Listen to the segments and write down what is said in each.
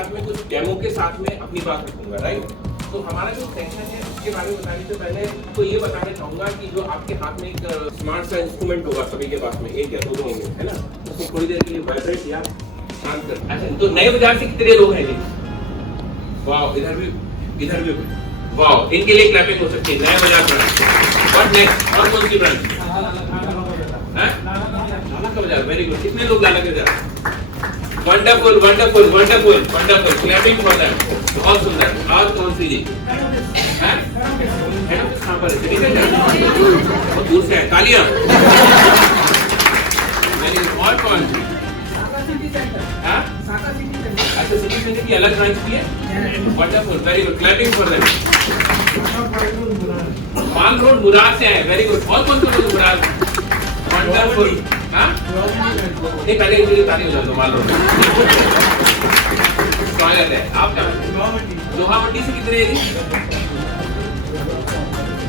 साथ में कुछ डेमो के साथ में अपनी बात रखूंगा, राइट। तो हमारा जो सेशन है उसके बारे में बताने से पहले तो ये बताना चाहूंगा कि जो आपके हाथ में एक स्मार्ट सा इंस्ट्रूमेंट होगा सभी के पास में, एक या दो होंगे, है ना। उसको थोड़ी देर के लिए वाइब्रेट या शांत कर। अच्छा, तो नए बाजार से कितने लोग हैं जी? वाह, इधर भी वाह, इनके लिए क्लैपिंग हो सकती है। नया बाजार ब्रांच। What next? और कौन सी ब्रांच? लाला का बाजार। Very good. कितने लोग लाला के बाजार? Wonderful wonderful wonderful wonderful. Clapping for that. बहुत सुंदर। और कौन सी जी? हैं? कहां पर है? बहुत दूर से है। तालियां। Very good. और कौन? अच्छा, सिटी सेंटर की अलग ब्रांच भी है। Wonderful, very good. Clapping for them. Mall road Murad से है। Very good. और कौन कौन मुराद? वंडरफुल। हाँ, नहीं पहले इनके लिए ताली बजा दो। माल रोड स्वागत है आपका। लोहावटी से कितने हैं?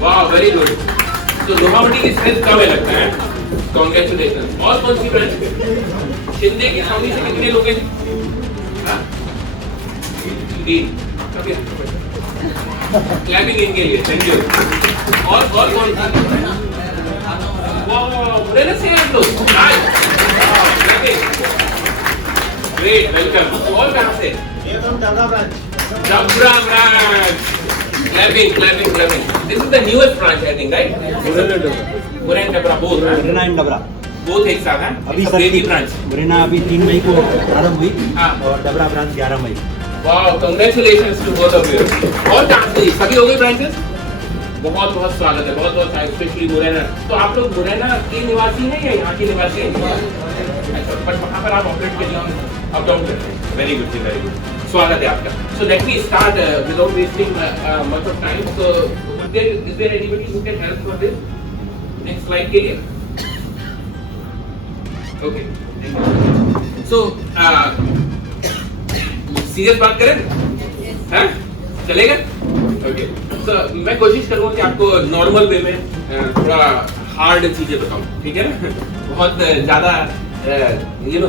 वाह, वेरी गुड। तो लोहावटी की स्ट्रेंथ कम है लगता है। कांग्रेचुलेशन। और कौन सी ब्रांच? शिंदे की छावनी से कितने लोग हैं? क्लैपिंग इनके लिए। Thank you. और कौन सा? मुरैना से आप लोग? Great, welcome. और कहाँ से? Dabra branch. Clapping clapping clapping. This is the newest branch I think, right? Morena Dabra both. Morena and Dabra both एक साथ हैं। अभी सर ब्रांच मुरैना अभी 3 मई को प्रारंभ हुई। हाँ। और डबरा ब्रांच 11 मई। वाह, congratulations to both of you. और कहाँ से? सभी हो गए ब्रांचेस? बहुत बहुत स्वागत है। बहुत बहुत स्पेशली मुरैना। तो आप लोग मुरैना के निवासी हैं या यहाँ के निवासी हैं? अच्छा, बट वहाँ पर आप ऑपरेट के लिए अप डाउन करते हैं। वेरी गुड जी, वेरी गुड। स्वागत है आपका। So let me start without wasting much of time. So is there anybody who can help for this? Next slide के लिए। ओके, सो सीरियस बात करें? हैं? चलेगा? ओके। तो मैं कोशिश करूंगा कि आपको नॉर्मल वे में थोड़ा हार्ड चीजें बताऊं, ठीक है ना। बहुत ज्यादा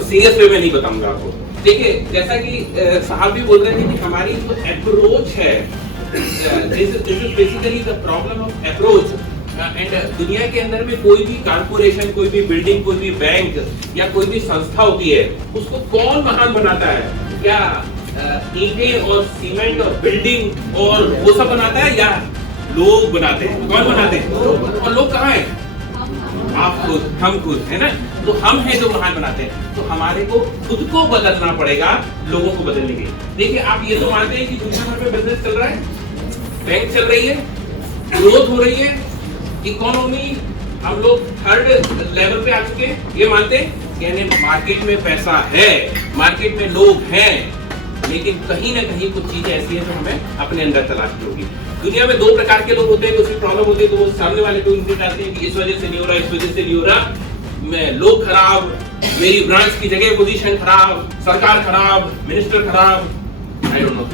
सीरियस वे में नहीं बताऊंगा आपको। देखिए, जैसा कि साहब भी बोल रहे थे कि हमारी जो अप्रोच है, this is basically the problem of approach. And दुनिया के अंदर में कोई भी कारपोरेशन, कोई भी बिल्डिंग, कोई भी बैंक या कोई भी संस्था होती है, उसको कौन महान बनाता है? क्या ईंटें और सीमेंट और बिल्डिंग और वो सब बनाता है, या लोग बनाते हैं? कौन बनाते हैं? और लोग कहाँ हैं? आप खुद, हम खुद, है ना। तो हम हैं जो महान बनाते हैं। तो हमारे को खुद को बदलना पड़ेगा लोगों को बदलने के लिए। देखिए, आप ये तो मानते हैं कि दुनिया भर में बिजनेस चल रहा है, बैंक चल रही है, ग्रोथ हो रही है, इकोनॉमी हम लोग थर्ड लेवल पे आ चुके हैं, ये मानते हैं। यानी मार्केट में पैसा है, मार्केट में लोग हैं, लेकिन कहीं ना कहीं कुछ चीजें ऐसी हैं जो हमें अपने अंदर तलाशनी होगी। दुनिया में 2 प्रकार के लोग होते हैं। कुछ प्रॉब्लम होती है तो वो सामने वाले को इंडिकेट आते हैं कि इस वजह से नहीं हो रहा, इस वजह से नहीं हो रहा, मैं लोग खराब, मेरी ब्रांच की जगह पोजीशन खराब, सरकार खराब, मिनिस्टर खराब, आई डोंट नो।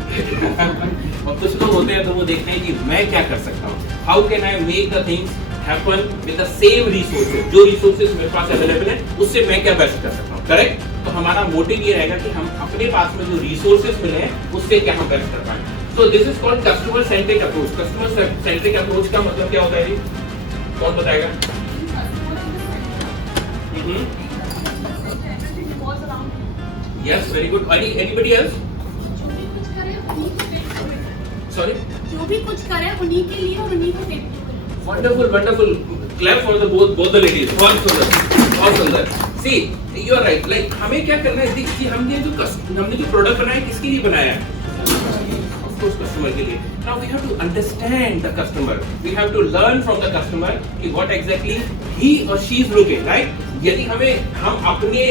और कुछ लोग होते हैं तो वो देखते हैं कि मैं क्या कर सकता हूँ, how can I make the things happen with the same resources. जो रिसोर्सेज मेरे पास अवेलेबल है उससे मैं क्या बेस्ट कर सकता हूँ, करेक्ट। तो हमारा मोटिव ये रहेगा कि हम अपने पास में जो रिसोर्सेज मिले हैं उससे क्या हम बेस्ट कर पाएं। सो this is called customer centric approach. Customer centric approach का मतलब क्या होता है जी? कौन बताएगा? Yes, very good. Anybody else? Sorry, जो भी कुछ करे उन्हीं के लिए और उन्हीं को देते हैं। Wonderful wonderful. Clap for the both the ladies. बहुत सुंदर, बहुत सुंदर। सी, यू आर राइट। लाइक हमें क्या करना है, देखिए हमने जो प्रोडक्ट बनाया किसके लिए बनाया है? ऑफ कोर्स कस्टमर के लिए। Now we have to understand the customer, we have to learn from the customer कि व्हाट एग्जैक्टली ही और शी इज लुकिंग, राइट। यदि हम अपने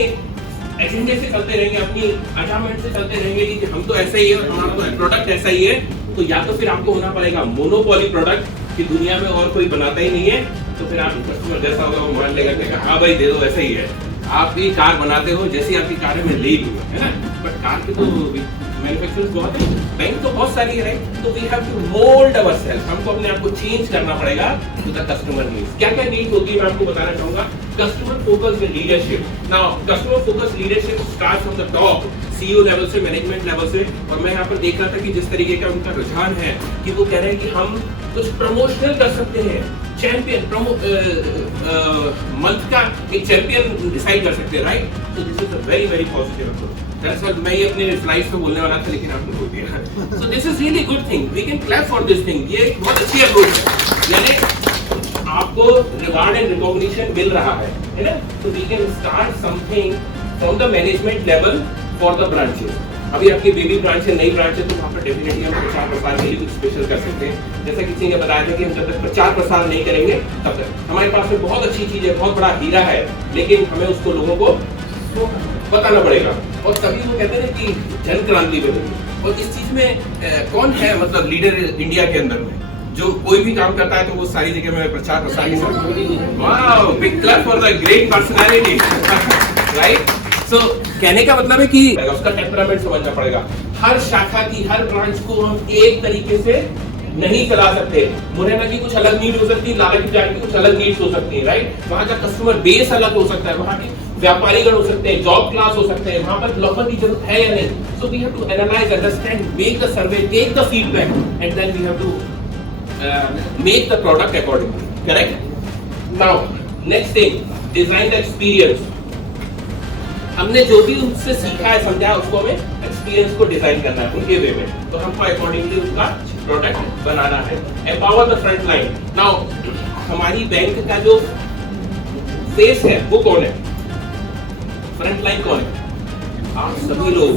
एजेंडे से चलते रहेंगे, अपनी अजामेंट से चलते रहेंगे कि हम तो ऐसा ही है और हमारा तो प्रोडक्ट ऐसा ही है, तो या तो फिर आपको होना पड़ेगा मोनोपोली प्रोडक्ट कि दुनिया में और कोई बनाता ही नहीं है। तो फिर आप कस्टमर जैसा होगा वो मान लेगा कि हाँ भाई दे दो, ऐसा ही है। आप भी कार बनाते हो, जैसी आपकी कार में ले लूंगा, है ना। बट कार के तो मैन्युफैक्चरर्स बहुत है, बैंक तो बहुत सारी है। तो we have to mould ourself. हमको अपने आप को चेंज करना पड़ेगा टू द कस्टमर नीड्स। क्या क्या नीड्स होती है मैं आपको बताना चाहूंगा। Customer focused leadership. Now customer focused leadership starts from the top. CEO level से, मैनेजमेंट लेवल से, और मैं यहाँ पर देख रहा था कि जिस तरीके का उनका रुझान है कि वो कह रहे हैं कि हम कुछ प्रमोशनल कर सकते हैं, चैंपियन मंथ का एक चैंपियन डिसाइड कर सकते हैं, right? So this is a very very positive approach. That's what मैं ये अपने स्लाइड्स पे बोलने वाला था, लेकिन आपने बोल दिया। So this is really good thing, we can clap for this thing. ये एक बहुत अच्छी अप्रोच है, यानी आपको रिवार्ड एंड रिकॉग्निशन मिल रहा है ना? तो we can start something from the management level for the branches. अभी आपकी बेबी ब्रांच है, नई ब्रांच है, तो वहाँ पर डेफिनेटली हम प्रचार प्रसार के लिए कुछ स्पेशल कर सकते हैं। जैसा किसी ने बताया था कि हम जब तक प्रचार प्रसार नहीं करेंगे तब तक हमारे पास में बहुत अच्छी चीज है, बहुत बड़ा हीरा है, लेकिन हमें उसको लोगों को बताना पड़ेगा। और तभी वो कहते हैं कि जन क्रांति बनेगी। और इस चीज में कौन है मतलब लीडर इंडिया के अंदर में, जो कोई भी काम करता है तो वो सारी जगह में प्रचार प्रसार ही करता। Wow, big clap for the great personality, right? So कहने का मतलब है कि उसका टेम्परामेंट समझना पड़ेगा। हर शाखा की, हर ब्रांच को हम एक तरीके से नहीं चला सकते। मुरैना की कुछ अलग नीड हो सकती है, लाला की ब्रांच की कुछ अलग नीड्स हो सकती है, राइट? वहाँ का कस्टमर बेस अलग हो सकता है, वहाँ के व्यापारीगण हो सकते हैं, जॉब क्लास हो सकते हैं, वहाँ पर डेवलपर की जरूरत है या नहीं। So we have to analyse, understand, make the survey, take the feedback, and then we have to make the product accordingly, correct? Now next thing, design the experience. हमने जो भी उनसे सीखा है, समझा है, उसको हमें एक्सपीरियंस को डिजाइन करना है उनके वे में, तो हमको अकॉर्डिंगली उसका प्रोडक्ट बनाना है। Empower the front line. Now हमारी बैंक का जो फेस है वो कौन है? फ्रंट लाइन कौन है? आप सभी लोग,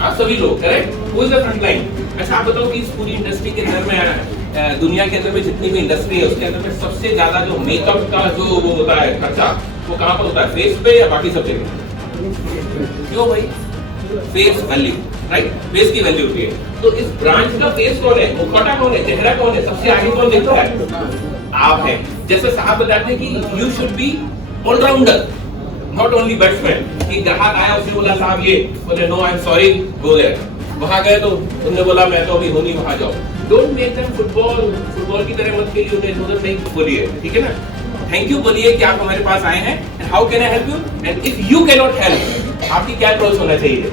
आप सभी लोग, correct? Who is the front line? अच्छा आप बताओ कि इस पूरी इंडस्ट्री के अंदर में, दुनिया के अंदर में जितनी भी इंडस्ट्री है उसके अंदर में सबसे ज्यादा जो मेकअप का जो वो होता है खर्चा, वो कहाँ पर होता है? फेस पे या बाकी सब जगह? क्यों भाई? Face value, right? फेस की वैल्यू होती है। तो इस ब्रांच का फेस कौन है? मुखौटा कौन है? चेहरा कौन है? सबसे आगे कौन दिखता है? आप हैं। जैसे साहब बताते हैं कि you should be allrounder, not only batsman. कि ग्राहक आया, उसने बोला साहब ये, बोले no I am sorry, go there. वहां गए तो उन्होंने बोला मैं तो अभी हूं नहीं, वहां जाओ। डोंट मेक देम फुटबॉल की तरह मत खेलिए, उन्हें उधर नहीं बोलिए, ठीक है ना? थैंक यू बोलिए कि आप हमारे पास आए हैं, and how can I help you, and if you can not help, आपकी क्या अप्रोच होना चाहिए?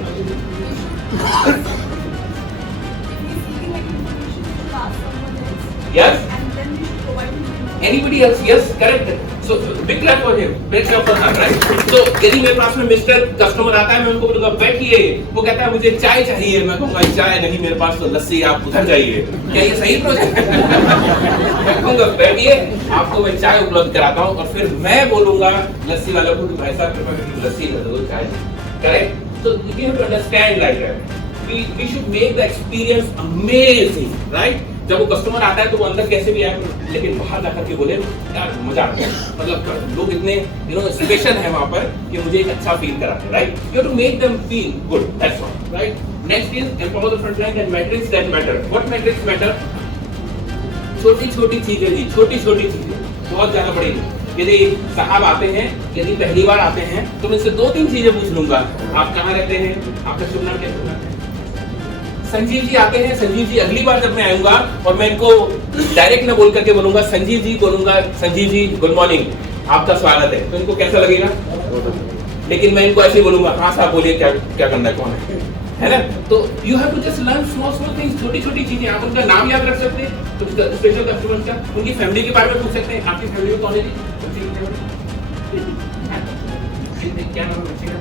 Yes, anybody else? Yes, correct. So big clap for him, big clap for him, right? So यदि मेरे पास में मिस्टर कस्टमर आता है, मैं उनको बोलूँगा बैठिए, वो कहता है मुझे चाय चाहिए, मैं कहूँगा चाय नहीं मेरे पास तो लस्सी, आप उधर जाइए। क्या ये सही प्रोजेक्ट है? मैं कहूँगा बैठिए, आपको मैं चाय उपलब्ध कराता हूँ, और फिर मैं बोलूँगा लस्सी वाला को भाई साहब कृपया करके लस्सी दे दो, चाय, correct? So you have to understand like that. We should make the experience amazing, right? जब वो कस्टमर आता है तो वो अंदर कैसे भी आए, लेकिन बाहर जाकर के बोले यार मजा आता है, मतलब लोग इतने स्पेशल है वहां पर कि मुझे एक अच्छा फील कराते हैं, right? You have to make them feel good, that's all, right? Next is empower the front line and matrix that matter. What matrix matter? छोटी छोटी चीजें जी, छोटी छोटी चीजें, बहुत ज्यादा बड़ी नहीं। यदि साहब आते हैं, यदि पहली बार आते हैं, तो मैं इनसे 2-3 चीजें पूछ लूंगा। आप कहाँ रहते हैं? आपका शुभ नाम क्या है? संजीव जी आते हैं, संजीव जी अगली बार जब मैं आऊंगा और मैं इनको डायरेक्ट ना बोल करके बोलूंगा संजीव जी, बोलूंगा संजीव जी गुड मॉर्निंग, आपका स्वागत है, तो इनको कैसा लगेगा? लेकिन मैं इनको ऐसे बोलूंगा हाँ साहब बोलिए क्या क्या करना है, कौन है ना? तो you have to just learn small small things, छोटी छोटी चीजें। आप उनका नाम याद रख सकते हैं, तो स्पेशल कस्टमर का, उनकी फैमिली के बारे में पूछ सकते हैं, आपकी फैमिली में कौन है जी? क्या नाम है बच्चे का?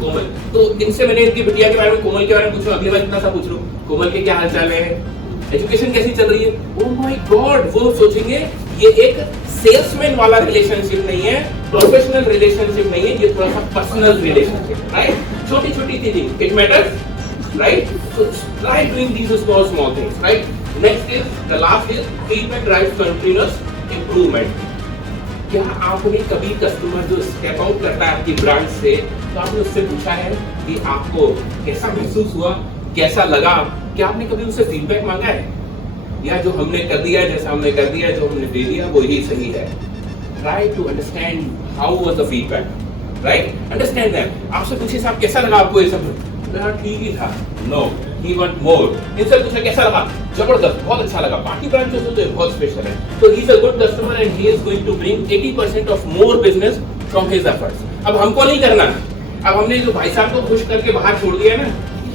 कोमल। तो इनसे मैंने इनकी बिटिया के बारे में, कोमल के बारे में पूछूं, अगली बार इतना सा पूछ लूं, कोमल के क्या हालचाल है, एजुकेशन कैसी चल रही है? ओह माय गॉड, वो सोचेंगे ये एक सेल्समैन वाला रिलेशनशिप नहीं है, प्रोफेशनल रिलेशनशिप नहीं है, ये थोड़ा सा पर्सनल रिलेशनशिप, राइट? छोटी छोटी चीजें, it matters, right? So try doing these small things, right? Next is the last is feedback drives continuous improvement. क्या आपने कभी कस्टमर जो स्टेप आउट करता है आपकी ब्रांच से, तो आपने उससे पूछा है कि आपको कैसा महसूस हुआ, कैसा लगा? क्या आपने कभी उससे फीडबैक मांगा है? या जो हमने कर दिया, जैसा हमने कर दिया, जो हमने दे दिया वो ही सही है? Try to understand how was the feedback, right? Understand that. आपसे पूछिए साहब कैसा लगा आपको ये सब? ठीक ही था, नो ही वांट मोर। इनसे पूछा कैसा लगा? जबरदस्त, बहुत अच्छा लगा। बाकी ब्रांचेस तो बहुत स्पेशल है, तो he is a good customer and he is going to bring 80% of more business from his efforts. अब हमको नहीं करना, अब हमने जो भाई साहब को खुश करके बाहर छोड़ दिया ना,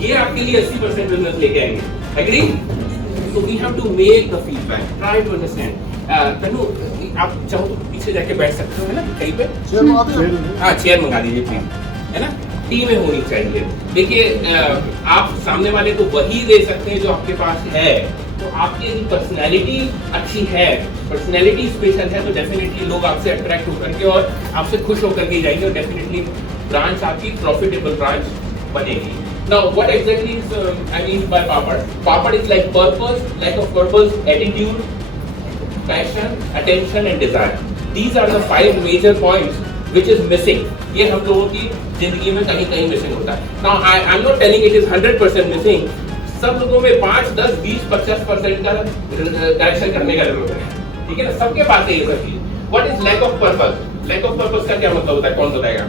ये आपके लिए 80% बिजनेस लेके आएंगे। Agree? So we have to make the feedback. Try to understand. तनु, आप चाहो तो पीछे जाके बैठ सकते हो, है ना, कहीं पे? हाँ, चेयर मंगा दीजिए प्लीज, है ना? टीम में होनी चाहिए। देखिए, आप सामने वाले को वही दे सकते हैं जो आपके पास है। तो आपकी पर्सनैलिटी अच्छी है, पर्सनैलिटी स्पेशल है, तो डेफिनेटली लोग आपसे अट्रैक्ट होकर के और आपसे खुश होकर के जाएंगे और डेफिनेटली ब्रांच आपकी प्रॉफिटेबल ब्रांच बनेगी। Now, what exactly is I mean by papad? Papad is like purpose, lack of purpose, attitude, passion, attention, and desire. These are the 5 major points which is missing. ये हम लोगों की जिंदगी में कहीं कहीं मिसिंग होता है। Now, I'm not telling it is 100% missing. सब लोगों में 5, 10, 20, 50% का करेक्शन करने का जरूरत है। ठीक है ना? सबके पास है ये सब चीज। What is lack of purpose? Lack of purpose का क्या मतलब होता है? कौन बताएगा?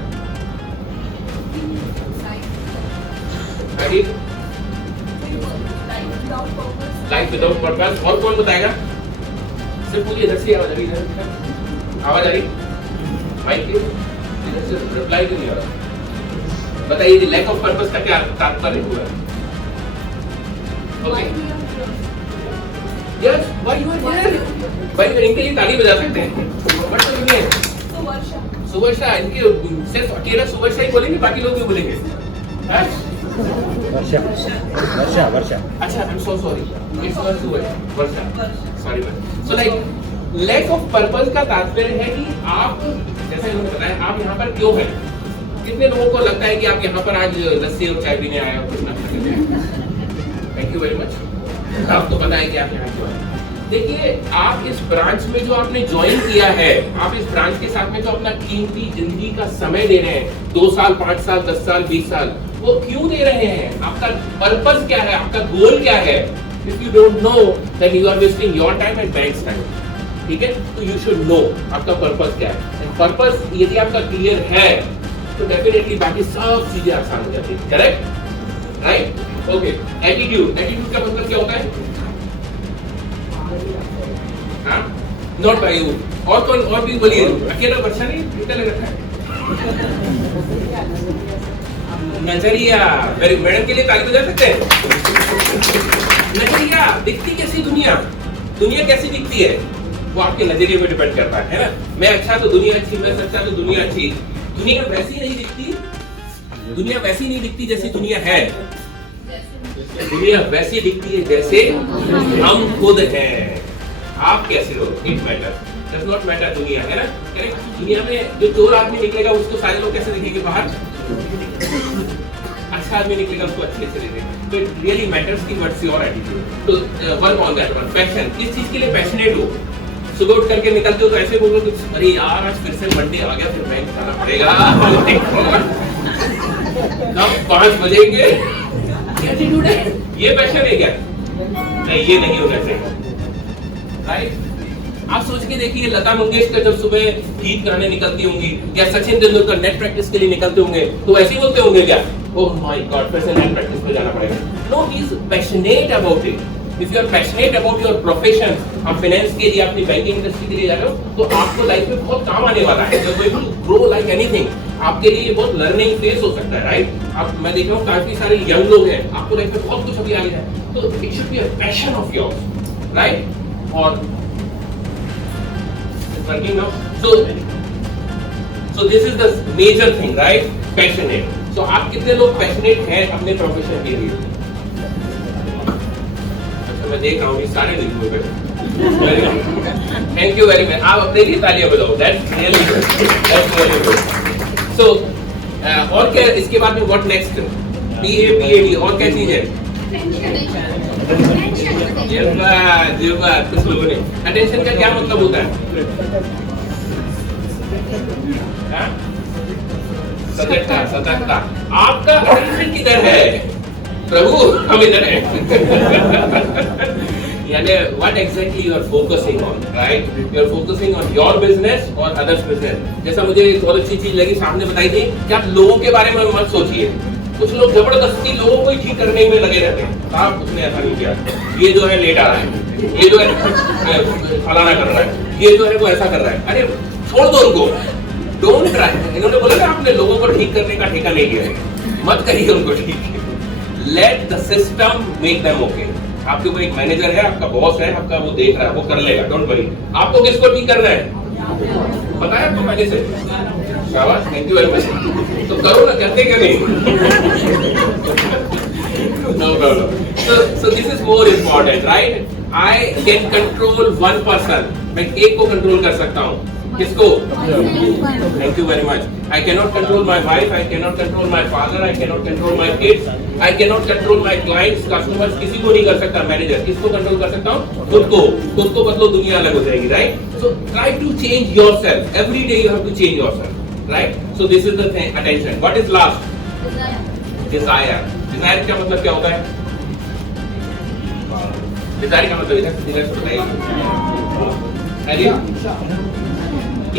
Life without purpose. और कौन बताएगा? सिर्फ मुझे इधर से आवाज आ रही है, आवाज आ रही माइक की इधर से रिप्लाई क्यों नहीं आ रहा? बताइए लैक ऑफ पर्पस का क्या तात्पर्य हुआ? Okay, yes, why you are here? भाई इनके लिए ताली बजा सकते हैं। What do you mean? Suvarsha, इनके सिर्फ अकेला सुवर्षा ही बोलेंगे, बाकी लोग भी बोलेंगे? हैं? वर्षा वर्षा वर्षा। अच्छा, I'm so sorry. It's not Suvarsa. Varsha. Sorry man. So like lack of purpose का तात्पर्य है कि आप, जैसे उन्होंने बताया, आप यहाँ पर क्यों हैं? कितने लोगों को लगता है कि आप यहाँ पर आज लस्सी और चाय पीने आए हो, कुछ ना कुछ? Thank you very much. आप तो पता है कि आप यहाँ क्यों आए। देखिए, आप इस ब्रांच में जो आपने ज्वाइन किया है, आप इस ब्रांच के साथ में जो अपना कीमती जिंदगी का समय दे रहे हैं, 2 साल, 5 साल, 10 साल, 20 साल, वो क्यों दे रहे हैं? आपका पर्पस क्या है? आपका गोल क्या है? If you don't know, then you are wasting your time and bank's time. ठीक है? तो you should know आपका पर्पस क्या है। पर्पस यदि आपका क्लियर है, तो डेफिनेटली बाकी सब चीजें आसान हो जाती है। Correct? Right? Okay. Attitude, attitude का मतलब क्या होता है? हाँ? Not by you. और कौन, और भी बोलिए। अकेला वर्षा नहीं, कितना लग रहा है? नजरिया। मैडम के लिए ताली बजा सकते हैं? नजरिया, दिखती कैसी दुनिया? दुनिया कैसी दिखती है? वो आपके नजरिए पे डिपेंड करता है ना? मैं अच्छा तो दुनिया अच्छी, मैं सच्चा तो दुनिया अच्छी। दुनिया वैसी नहीं दिखती, दुनिया वैसी नहीं दिखती जैसी दुनिया है। दुनिया वैसी दिखती है जैसे हम खुद हैं। आप कैसे हो? It matter, does not matter दुनिया, है ना? करेक्ट? दुनिया में जो चोर आदमी निकलेगा उसको सारे लोग कैसे दिखेंगे बाहर? अच्छा आदमी निकलेगा उसको अच्छे से देखेंगे। तो इट रियली मैटर्स कि व्हाट्स योर एटीट्यूड। तो work on that one. Passion, किस चीज के लिए पैशनेट हो? सुबह उठ करके निकलते हो तो ऐसे बोलो कि अरे यार आज फिर से मंडे आ गया, फिर बैंक जाना पड़ेगा। कब 5 बजेंगे? एटीट्यूड है, ये पैशन है क्या? नहीं, ये नहीं होना चाहिए। राइट? आप सोच के देखिए, लता मंगेशकर जब सुबह गीत गाने निकलती होंगी या सचिन तेंदुलकर नेट प्रैक्टिस के लिए निकलते होंगे तो ऐसे ही बोलते होंगे क्या? ओह माय गॉड, फिर से नेट प्रैक्टिस पे जाना पड़ेगा। No, he is passionate about it. If you are passionate about your profession, आप फाइनेंस के लिए, अपनी बैंकिंग इंडस्ट्री के लिए जा रहे हो, तो आपको लाइफ में बहुत काम आने वाला है। You are going to grow like anything. आपके लिए ये बहुत लर्निंग फेज हो सकता है। राइट? आप, मैं देख रहा हूँ काफी सारे यंग लोग हैं, आपको लाइफ में बहुत कुछ अभी आगे है, तो it should be a passion of yours. Right? और working now, so this is the major thing, right? Passionate. So आप कितने लोग पैशनेट हैं अपने प्रोफेशन के लिए? अच्छा, मैं देख रहा हूँ सारे लिखे हुए हैं। Thank you very much. आप अपने लिए तालियां बजाओ। That's really good. That's really good. So और क्या इसके बाद में what next? PAPAD और क्या चीज है? कुछ लोगों ने अटेंशन का क्या मतलब होता है? सतर्कता, सतर्कता। आपका अटेंशन किधर है? प्रभु, हम इधर हैं। यानी what exactly you are focusing on, right? You are focusing on your business or others' business. जैसा मुझे एक और अच्छी चीज लगी, सामने बताई थी कि आप लोगों के बारे में मत सोचिए। कुछ लोग जबरदस्ती लोगों को ही ठीक करने में लगे रहते हैं। आप उसने ऐसा नहीं किया, ये जो है लेट आ रहा है, ये जो है फलाना कर रहा है, ये जो है वो ऐसा कर रहा है। अरे छोड़ दो उनको, डोंट ट्राई, इन्होंने बोला ना आपने लोगों को ठीक करने का ठेका नहीं लिया है, मत करिए उनको ठीक। Let the system make them okay. आपके ऊपर एक मैनेजर है, आपका बॉस है, आपका वो देख रहा है, वो कर लेगा, डोंट वरी। आपको किसको ठीक करना है पता है आपको पहले से? शाबाश, थैंक यू वेरी मच। तो करो ना, करते क्या नहीं? No problem. So this is more important, right? I can control one person. मैं एक को कंट्रोल कर सकता हूँ। किसको? Thank you very much. I cannot control my wife. I cannot control my father. I cannot control my kids. I cannot control my clients, customers. किसी को नहीं कर सकता मैनेजर। किसको कंट्रोल कर सकता हूँ? खुद को। खुद को बदलो, दुनिया अलग हो जाएगी, right? So try to change yourself. Every day you have to change yourself, right? So this is the thing. Attention. What is last? Desire. Desire क्या मतलब क्या होता है? Desire का मतलब इधर से बताइए।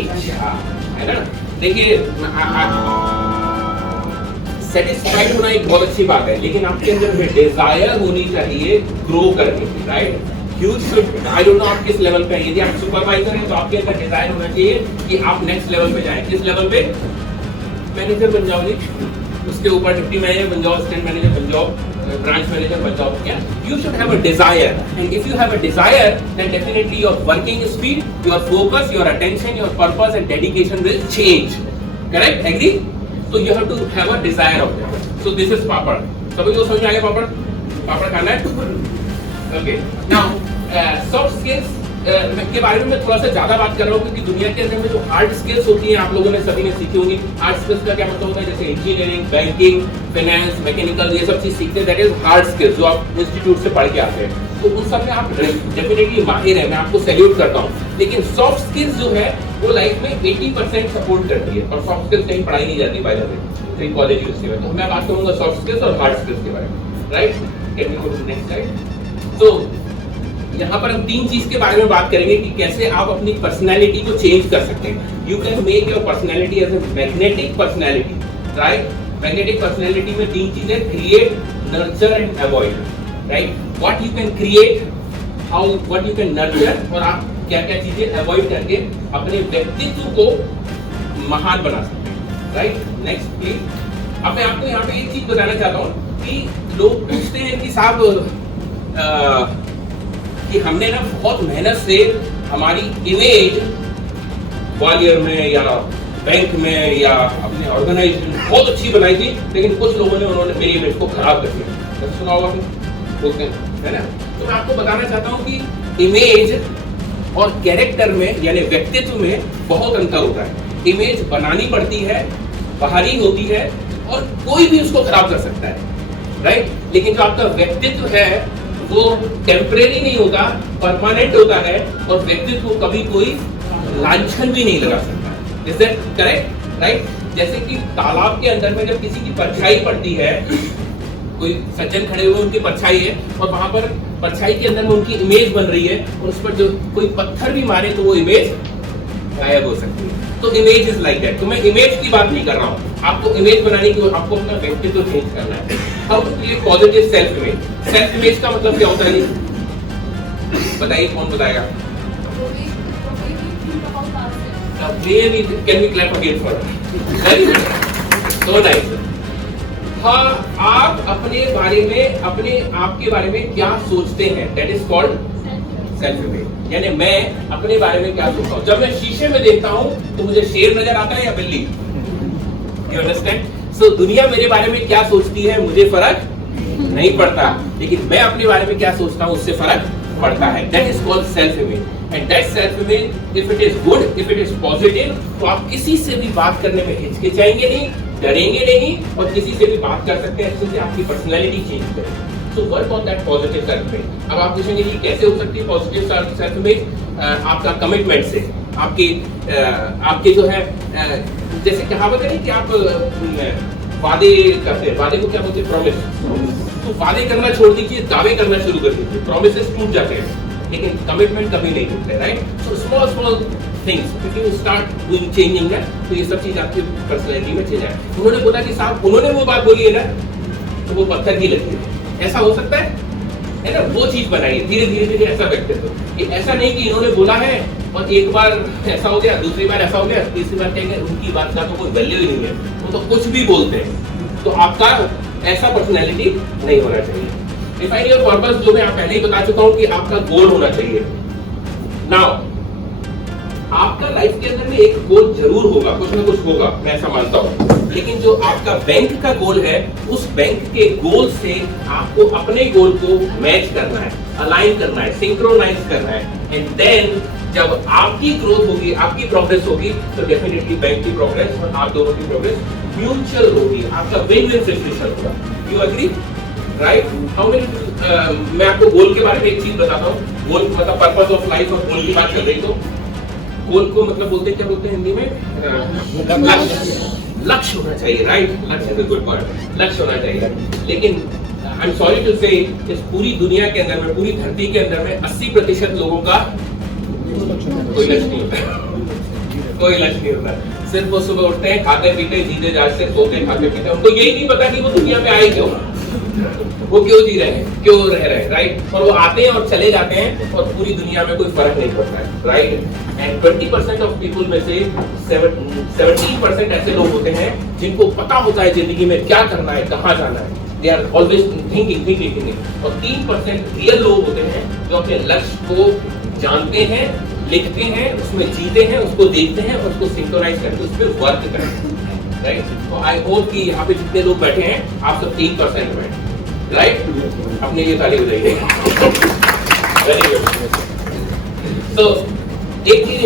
इच्छा है ना? देखिए, सेटिस्फाइड होना एक बहुत अच्छी बात है, लेकिन आपके अंदर में डिजायर होनी चाहिए ग्रो करने की, right? You should, I don't know आप किस लेवल पे हैं। यदि आप सुपरवाइजर हैं तो आपके अंदर डिजायर होना चाहिए कि आप नेक्स्ट लेवल पे जाएं। किस लेवल पे? मैनेजर बन जाओ जी, उसके ऊपर डिप्टी मैनेजर बन जाओ, असिस्टेंट मैनेजर बन जाओ, ब्रांच मैनेजर बन जाओ। क्या? You should have a desire, and if you have a desire, then definitely your working speed, your focus, your attention, your purpose and dedication will change. Correct? Agree? So you have to have a desire of that. So this is पापड़। सभी को समझ में आ गया पापड़? पापड़ खाना है? Okay. Now, soft skills के बारे में मैं थोड़ा सा ज्यादा बात कर रहा हूँ, क्योंकि दुनिया के अंदर में जो हार्ड स्किल्स होती हैं आप लोगों ने सभी ने सीखी होंगी। हार्ड स्किल्स का क्या मतलब होता है? जैसे इंजीनियरिंग, बैंकिंग, फाइनेंस, मैकेनिकल, ये सब चीज सीखते हैं, दैट इज हार्ड स्किल्स जो आप इंस्टीट्यूट से पढ़ के आते हैं। तो उन सब में आप डेफिनेटली माहिर हैं, मैं आपको सैल्यूट करता हूँ। लेकिन सॉफ्ट स्किल्स जो है वो लाइफ में 80% सपोर्ट करती है, और सॉफ्ट स्किल्स कहीं पढ़ाई नहीं जाती by the way college university में। तो मैं बात करूंगा सॉफ्ट स्किल्स और हार्ड स्किल्स के बारे में, right? Can we go to next slide? तो यहाँ पर हम तीन चीज के बारे में बात करेंगे कि कैसे आप अपनी पर्सनैलिटी को चेंज कर सकते हैं। You can make your personality as a magnetic personality, right? Magnetic personality में तीन चीजें: create, nurture and avoid, right? What you can create, how, what you can nurture, और आप क्या क्या चीजें अवॉइड करके अपने व्यक्तित्व को महान बना सकते हैं, राइट? Next please. अब मैं आपको यहाँ पे एक चीज बताना चाहता हूँ कि लोग पूछते हैं कि साहब कि हमने ना बहुत मेहनत से हमारी इमेज ग्वालियर में या बैंक में या अपने ऑर्गेनाइजेशन में बहुत अच्छी बनाई थी, लेकिन कुछ लोगों ने उन्होंने मेरी इमेज को खराब कर दिया। सुना होगा आपने, है ना? तो मैं आपको बताना चाहता हूँ कि इमेज और कैरेक्टर में यानी व्यक्तित्व में बहुत अंतर होता है। इमेज बनानी पड़ती है, बाहरी होती है, और कोई भी उसको खराब कर सकता है, राइट? लेकिन जो आपका व्यक्तित्व है वो टेम्परेरी नहीं होता, परमानेंट होता है, और व्यक्तित्व को कभी कोई लांछन भी नहीं लगा सकता। Is that correct? राइट? जैसे कि तालाब के अंदर में जब किसी की परछाई पड़ती है, कोई सज्जन खड़े हुए उनकी परछाई है, और वहां पर परछाई के अंदर में उनकी इमेज बन रही है, और उस पर जो कोई पत्थर भी मारे तो वो इमेज गायब हो सकती है। तो इमेज इज लाइक दैट। तो मैं इमेज की बात नहीं कर रहा हूँ, आपको इमेज बनाने की, आपको अपना व्यक्तित्व चेंज करना है। How to create positive self image? Self image का मतलब क्या होता है? बताइए, कौन बताएगा? Can we clap again for her? Very good. So nice. हाँ, आप अपने बारे में, अपने आप के बारे में क्या सोचते हैं, that is called self image. यानी मैं अपने बारे में क्या सोचता हूँ। जब मैं शीशे में देखता हूँ तो मुझे शेर नजर आता है या बिल्ली? You understand? So दुनिया मेरे बारे में क्या सोचती है मुझे फर्क नहीं पड़ता, लेकिन मैं अपने बारे में क्या सोचता हूँ उससे फर्क पड़ता है। That is called self image. And that self image, if it is good, if it is positive, तो आप किसी से भी बात करने में हिचकिचाएंगे नहीं, डरेंगे नहीं, और किसी से भी बात कर सकते हैं, जिससे आपकी पर्सनैलिटी चेंज करेगी। So work on that positive self image. अब आप पूछेंगे कि कैसे हो सकती है पॉजिटिव सेल्फ इमेज? आपका कमिटमेंट से, आपके जो है, जैसे कहावत है कि आप वादे करते हैं, वादे को क्या बोलते हैं? प्रॉमिस। तो वादे करना छोड़ दीजिए, दावे करना शुरू कर दीजिए। प्रोमिसेस टूट जाते हैं, लेकिन कमिटमेंट कभी नहीं टूटते, right? So small things, if you start doing changing ना, तो ये सब चीज आपकी पर्सनैलिटी में चेंज आए। उन्होंने बोला कि साहब उन्होंने वो बात बोली है ना, तो वो पत्थर की लगती है। ऐसा हो सकता है ना? वो चीज बनाइए धीरे धीरे धीरे, ऐसा व्यक्तित्व कि ऐसा नहीं कि इन्होंने बोला है और एक बार ऐसा हो गया, दूसरी बार ऐसा हो गया, तीसरी बार कहेंगे उनकी बात का तो कोई वैल्यू ही नहीं है, वो तो कुछ भी बोलते हैं। तो आपका ऐसा पर्सनैलिटी नहीं होना चाहिए। डिफाइन योर पर्पस, जो मैं पहले ही बता चुका हूं कि आपका गोल होना चाहिए। नाउ आपका लाइफ के अंदर में एक गोल जरूर होगा, कुछ ना कुछ होगा, मैं ऐसा मानता हूं, लेकिन जो आपका बैंक का गोल है, उस बैंक के गोल से आपको अपने गोल को मैच करना है, अलाइन करना है, सिंक्रोनाइज करना है। एंड देन जब आपकी ग्रोथ होगी, आपकी प्रोग्रेस होगी, तो डेफिनेटली बैंक की प्रोग्रेस और आप दोनों की प्रोग्रेस म्यूचुअल होगी, आपका विन विन सिचुएशन होगा। You agree? Right? How many मैं आपको गोल के बारे में एक चीज बताता हूँ। गोल मतलब पर्पस ऑफ लाइफ और गोल की बात चल रही, तो गोल को मतलब बोलते हैं, क्या बोलते हैं हिंदी में? लक्ष्य होना चाहिए। राइट? लक्ष्य इज गुड पॉइंट, लक्ष्य होना चाहिए। लेकिन आई एम सॉरी टू से, इस पूरी दुनिया के अंदर में, पूरी धरती के अंदर में 80% लोगों का कोई लक्ष्य नहीं होता, कोई लक्ष्य नहीं होता। सिर्फ वो सुबह उठते हैं, खाते पीते, जीते जागते, सोते खाते पीते, उनको यही नहीं पता कि वो दुनिया में आए क्यों, वो क्यों जी रहे हैं, क्यों रह रहे हैं। राइट? और वो आते हैं और चले जाते हैं और पूरी दुनिया में कोई फर्क नहीं पड़ता है। राइट? एंड 20% ऑफ पीपल में से 17% ऐसे लोग होते हैं जिनको पता होता है जिंदगी में क्या करना है, कहाँ जाना है। They are always thinking. और 3% रियल लोग होते हैं जो अपने लक्ष्य को जानते हैं, लिखते हैं, उसमें जीते हैं, उसको देखते हैं और उसको सिंक्रोनाइज करके उस पर वर्क करते हैं। राइट? तो आई होप कि यहाँ पे जितने लोग बैठे हैं आप सब 3% में। राइट? अपने लिए ताली बजाइए। Very good. तो एक चीज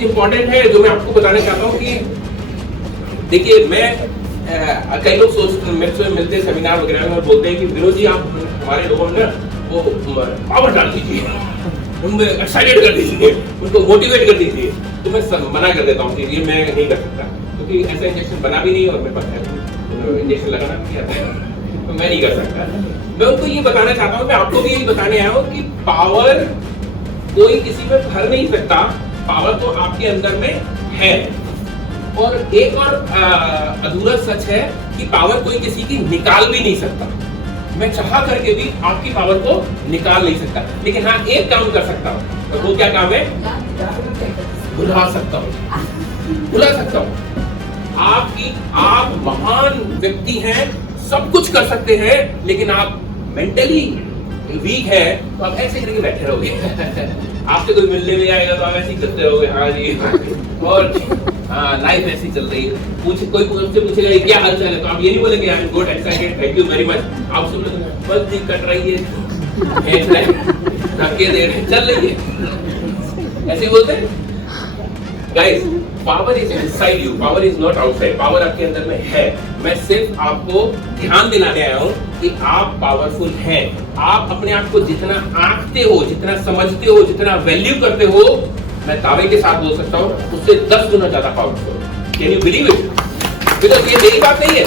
इंपॉर्टेंट है जो मैं आपको बताना चाहता हूँ कि देखिए, मैं कई लोग मेरे से मिलते हैं सेमिनार वगैरह में और बोलते हैं कि विनोद जी आप हमारे लोगों में ना वो पावर डाल दीजिए, उनको एक्साइटेड कर दीजिए, उनको मोटिवेट कर दीजिए। तो मैं मना कर देता हूँ कि ये मैं नहीं कर सकता, क्योंकि ऐसा इंजेक्शन बना भी नहीं और मेरे पास इंजेक्शन लगाना नहीं आता है, तो मैं नहीं कर सकता। मैं उनको ये बताना चाहता हूँ, मैं आपको भी यही बताने आया हूँ कि पावर कोई किसी में भर नहीं सकता, पावर तो आपके अंदर में है। और एक और अधूरा सच है कि पावर कोई किसी की निकाल भी नहीं सकता। मैं चाह करके भी आपकी पावर को निकाल नहीं सकता, लेकिन हाँ एक काम कर सकता हूँ, तो वो क्या काम है? बुला सकता हूँ, बुला सकता हूँ। आप महान व्यक्ति हैं, सब कुछ कर सकते हैं, लेकिन आप मेंटली वीक है तो आप ऐसे करके बैठे रहोगे। आपसे कोई मिलने में आएगा तो आप ऐसे ही करते रहोगे, हाँ जी, और हाँ लाइफ ऐसी चल रही है। कोई मुझसे पूछेगा ये क्या हाल चाल है, तो आप ये नहीं बोलेंगे I am good, excited, thank you very much. आप सुन लो बस जी कट रही है, धक्के दे रहे, चल रही है, ऐसे बोलते हैं। Guys, power is inside you, power is not outside, power आपके अंदर में है। मैं सिर्फ आपको ध्यान दिलाने आया हूँ कि आप पावरफुल हैं। आप अपने आप को जितना आंकते हो, जितना समझते हो, जितना वैल्यू करते हो, मैं दावे के साथ बोल सकता हूँ उससे 10 गुना ज्यादा powerful. Can you believe it? Because ये मेरी बात नहीं है,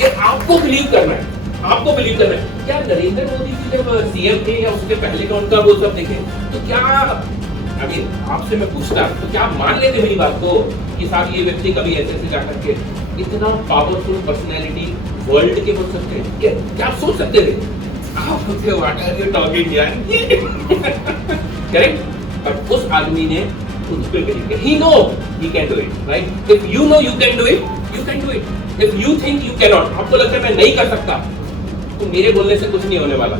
ये आपको बिलीव करना है, आपको बिलीव करना है। क्या नरेंद्र मोदी जी जब सीएम थे या उसके पहले का उनका वो सब देखे, तो क्या अभी आपसे मैं पूछता तो क्या आप मान लेते मेरी बात को कि साहब ये व्यक्ति कभी ऐसे जाकर के इतना पावरफुल पर्सनैलिटी वर्ल्ड के हो सकते हैं? क्या आप सोच सकते थे? आप सोचते हो व्हाट आर यू टॉकिंग यार, करेक्ट? बट उस आदमी ने उस पे बिलीव किया, he know he can do it, right? If you know you can do it, you can do it. If you think you can not, आपको लगता है मैं नहीं कर सकता, तो मेरे बोलने से कुछ नहीं होने वाला,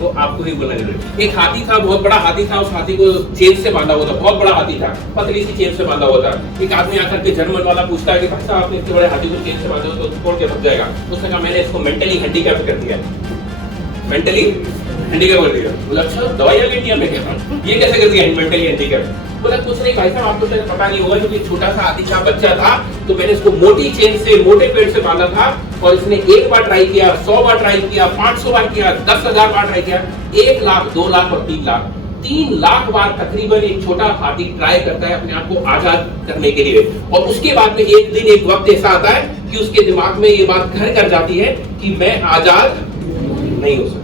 वो आपको ही बोलना जरूरी। एक हाथी था, बहुत बड़ा हाथी था, उस हाथी को चेन से बांधा हुआ था, बहुत बड़ा हाथी था, पतली सी चेन से बांधा हुआ था। एक आदमी आकर के जर्मन वाला पूछता है कि भाई साहब आपने इतने बड़े हाथी को चेन से बांधा हो तो तोड़ के भाग जाएगा। उसने कहा मैंने इसको मेंटली हैंडीकैप कर दिया, मेंटली हैंडीकैप कर दिया। बोला अच्छा दवाई लगी इंडिया में क्या, ये कैसे कर दिया मेंटली हैंडीकैप? बोला कुछ नहीं भाई साहब, आपको शायद पता नहीं होगा, क्योंकि छोटा सा हाथी का बच्चा था तो मैंने इसको मोटी चेन से, मोटे पेड़ से बांधा था, और इसने 1 बार ट्राई किया, 100 बार ट्राई किया, 500 बार किया, 10,000 बार ट्राई किया, 1 लाख, 2 लाख और 3 लाख, 3 लाख बार तकरीबन एक छोटा हाथी ट्राई करता है अपने आप को आजाद करने के लिए। और उसके बाद में एक दिन एक वक्त ऐसा आता है कि उसके दिमाग में ये बात घर कर जाती है कि मैं आजाद नहीं हो सकता।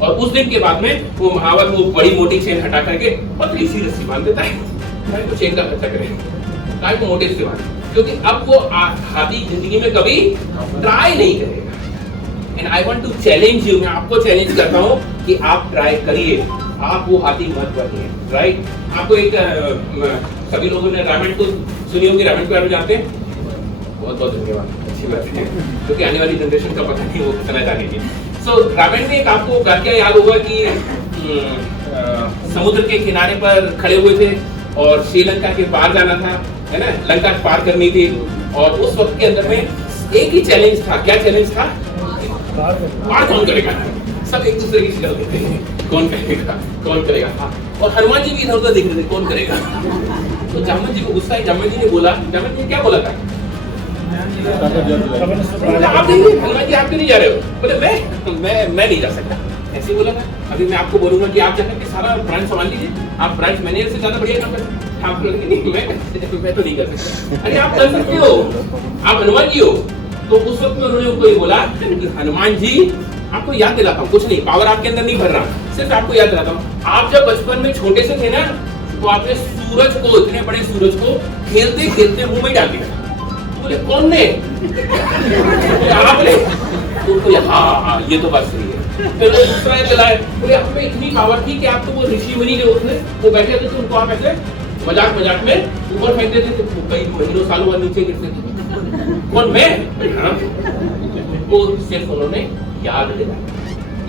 और उस दिन के बाद में वो महावत वो बड़ी मोटी चेन हटा करके पतली सी रस्सी बांध देता है, तो चेन का खर्चा करे, काय को मोटे से बांध, क्योंकि अब वो हाथी जिंदगी में कभी ट्राई नहीं करेगा। And I want to challenge you, मैं आपको चैलेंज करता हूं कि आप ट्राई करिए, आप वो हाथी मत बनिए, राइट? आपको एक सभी लोगों ने रामायण को सुनी होगी, रामायण के बारे में जानते हैं? बहुत बहुत धन्यवाद, अच्छी बात है, क्योंकि आने वाली जनरेशन का पता नहीं वो कितना जानेगी। सो रामायण में एक आपको वाक्य याद होगा कि समुद्र के किनारे पर खड़े हुए थे और श्रीलंका के पार जाना था, है ना, लंका पार करनी थी, और उस वक्त के अंदर में एक ही चैलेंज था। क्या चैलेंज था? पार कौन करेगा? सब एक दूसरे की शिकल देते हैं, कौन करेगा, कौन करेगा। हाँ, और हनुमान जी भी इधर उधर देख रहे थे, कौन करेगा। तो जामवंत जी को गुस्सा है, जामवंत जी ने बोला, जामवंत जी ने क्या बोला था? आप नहीं, हनुमान जी आप क्यों नहीं जा रहे हो? बोले मैं नहीं जा सकता, ऐसे बोला था। अभी मैं आपको बोलूंगा कि आप जाकर के सारा ब्रांच संभाल लीजिए, आप ब्रांच मैनेजर से ज्यादा बढ़िया काम करते हैं। आप बोलेंगे नहीं, मैं तो नहीं कर सकता। अरे आप कर सकते हो, आप हनुमान जी हो। तो उस वक्त में उन्होंने उनको ये बोला कि हनुमान जी आपको याद दिलाता हूँ, कुछ नहीं, पावर आपके अंदर नहीं भर रहा, सिर्फ आपको याद दिलाता हूँ, आप जब बचपन में छोटे से थे ना, तो आपने सूरज को, इतने बड़े सूरज को खेलते खेलते मुंह में डाल दिया। बोले कौन ने? आपने? तो हाँ, ये तो बात सही है। फिर वो दूसरा चलाए, बोले आप में इतनी पावर थी कि आप तो वो ऋषि मुनि जो थे वो बैठे थे, तो उनको आप ऐसे मजाक मजाक में ऊपर फेंक देते थे, तो कई महीनों सालों बाद नीचे गिरते थे। कौन? मैं? हाँ। वो सिर्फ उन्होंने याद दिलाया,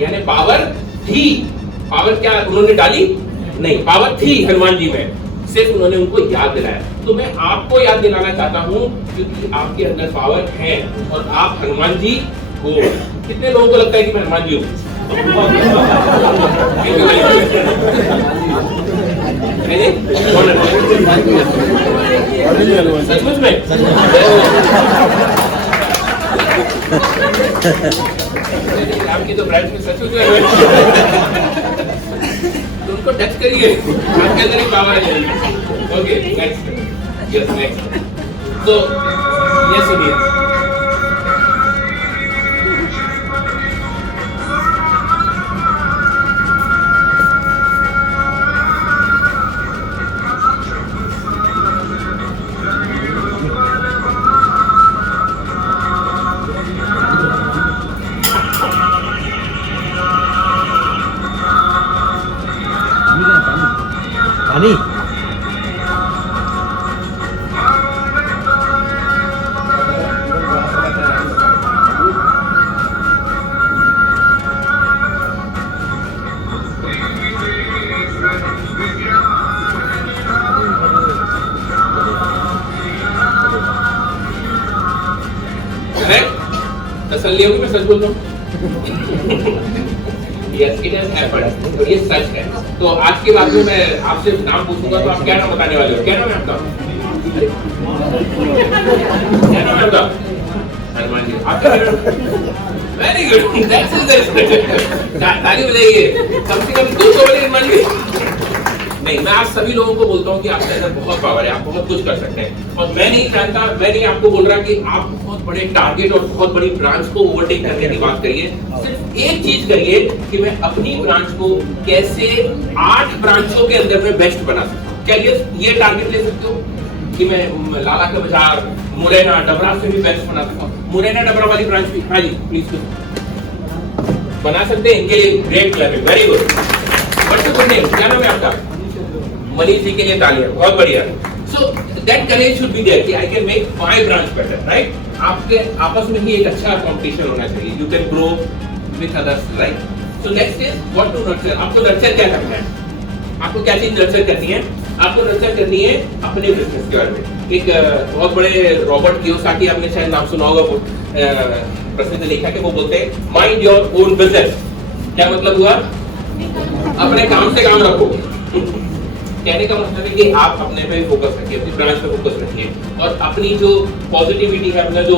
यानी पावर थी। पावर क्या उन्होंने डाली? नहीं, पावर थी हनुमान जी में, सिर्फ उन्होंने उनको याद दिलाया। तो मैं आपको याद दिलाना चाहता हूँ, क्योंकि आपके अंदर पावर है और आप हनुमान जी हो। कितने लोगों को लगता है कि मैं हनुमान जी हूँ? सचमुच में? आपकी तो ब्रांच में सचमुच में तो उनको टच करिए, आपके अंदर ही पावर है। Okay, next, yes next. तो ये सुनिए, पानी तसल्ली होगी, मैं सच बोल रहा हूँ। Yes, it has happened. तो ये सच है। तो आज के बाद में मैं आपसे नाम पूछूंगा, तो आप क्या नाम बताने वाले हो? क्या नाम है आपका? क्या नाम है आपका? हनुमान जी। आपका वेरी गुड, ताली बजाइए, कम से कम 200 बजे हनुमान जी। नहीं, मैं आप सभी लोगों को बोलता हूँ कि आपके अंदर बहुत पावर है, आप बहुत कुछ कर सकते हैं। और मैं नहीं जानता, मैं नहीं आपको बोल रहा कि आप बहुत बड़े टारगेट और बहुत बड़ी ब्रांच को ओवरटेक करने की बात करिए। सिर्फ एक चीज करिए कि मैं अपनी ब्रांच को कैसे 8 ब्रांचों के अंदर में बेस्ट बना सकता हूँ। क्या ये टारगेट ले सकते हो कि मैं लाला का बाजार, मुरैना, डबरा से भी बेस्ट बना सकता हूँ? मुरैना डबरा वाली ब्रांच भी, हाँ जी प्लीज बना सकते हैं। इनके लिए great clapping, very good. What's your good name? क्या नाम है आपका? मनीष जी के लिए तालियां, बहुत बढ़िया। So that courage should be there कि I can make 5 branch better, right? आपके आपस में ही एक अच्छा कंपटीशन होना चाहिए। You can grow with others, right? So next is what to nurture. आपको nurture क्या करना है? आपको क्या चीज nurture करनी है? आपको nurture करनी है अपने बिजनेस के बारे में। एक बहुत बड़े रॉबर्ट कियोसाकी, आपने शायद नाम सुना होगा, प्रसिद्ध लेखक है, वो बोलते हैं माइंड योर ओन बिजनेस। क्या मतलब हुआ? अपने काम से काम रखो। कहने का मतलब है कि आप अपने पे फोकस रखिए, अपनी ब्रांच पे फोकस रखिए, और अपनी जो पॉजिटिविटी है, अपना जो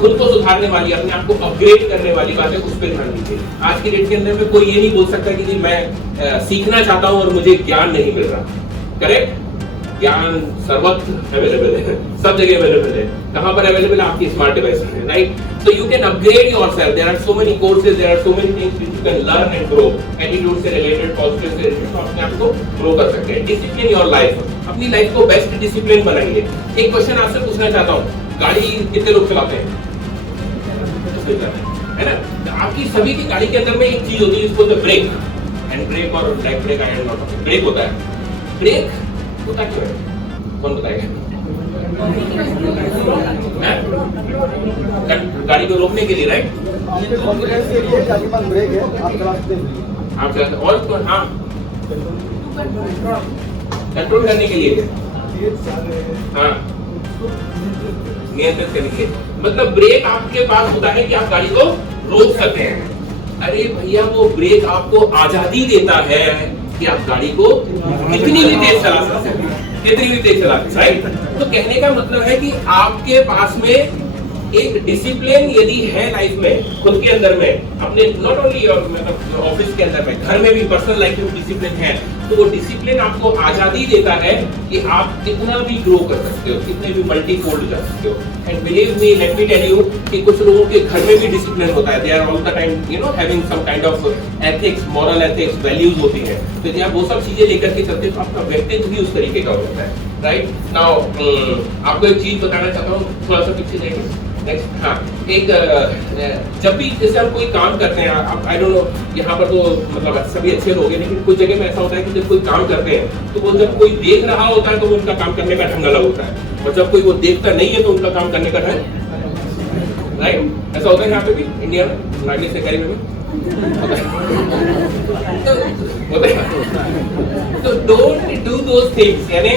खुद को सुधारने वाली, अपने आप को अपग्रेड करने वाली बात है, उस पर ध्यान दीजिए। आज की डेट के अंदर में कोई ये नहीं बोल सकता कि मैं सीखना चाहता हूँ और मुझे ज्ञान नहीं मिल रहा। करेक्ट? ज्ञान सर्वत्र अवेलेबल है, सब जगह अवेलेबल है। कहाँ पर अवेलेबल है? आपकी स्मार्ट डिवाइस में, right? So you can upgrade yourself. There are so many courses, there are so many things which you can learn and grow. Attitude से related, positive से related, तो अपने आप को grow कर सकते हैं। Discipline your life. अपनी लाइफ को बेस्ट डिसिप्लिन बनाइए। एक क्वेश्चन आपसे पूछना चाहता हूँ, गाड़ी कितने लोग चलाते हैं? है ना? आपकी सभी की गाड़ी के अंदर में एक चीज होती है जिसको बोलते हैं ब्रेक, हैंड ब्रेक और leg break I am not talking. Break होता है, ब्रेक होता क्यों है, कौन बताएगा? गाड़ी को रोकने के लिए, राइट? आप और तो हाँ कंट्रोल करने के लिए, हाँ नियंत्रित करने के लिए। मतलब ब्रेक आपके पास होता है कि आप गाड़ी को रोक सकते हैं। अरे भैया वो ब्रेक आपको आजादी देता है कि आप गाड़ी को कितनी भी तेज चला सकते हैं, कितनी भी तेज चला सकते हैं, राइट? तो कहने का मतलब है कि आपके पास में एक डिसिप्लिन यदि है लाइफ में, खुद के अंदर में, अपने नॉट ओनली और मतलब ऑफिस के अंदर में, घर में भी पर्सनल लाइफ में डिसिप्लिन है, तो वो डिसिप्लिन आपको आजादी देता है कि आप कितना भी ग्रो कर सकते हो, कितने भी मल्टीफोल्ड कर सकते हो। And believe me, let me tell you कि कुछ लोगों के घर में भी डिसिप्लिन होता है, they are all the time you know having some kind of ethics, moral ethics, values होती है। तो यदि आप वो सब चीजें लेकर के चलते तो आपका व्यक्तित्व भी उस तरीके का होता है, राइट? नाउ आपको एक चीज बताना चाहता हूँ, थोड़ा सा पीछे जाएंगे। नेक्स्ट, हाँ, एक जब भी जैसे हम कोई काम करते हैं, आप आई डोंट नो यहाँ पर तो मतलब सभी अच्छे लोग हैं, लेकिन कुछ जगह में ऐसा होता है कि जब कोई काम करते हैं तो वो जब कोई देख रहा होता है तो वो उनका काम करने का ढंग अलग होता है, और जब कोई वो देखता नहीं है तो उनका काम करने का ढंग, राइट? ऐसा होता है यहाँ पे भी, इंडिया में, नागली सहकारी में भी तो डोंट डू दोस थिंग्स। यानी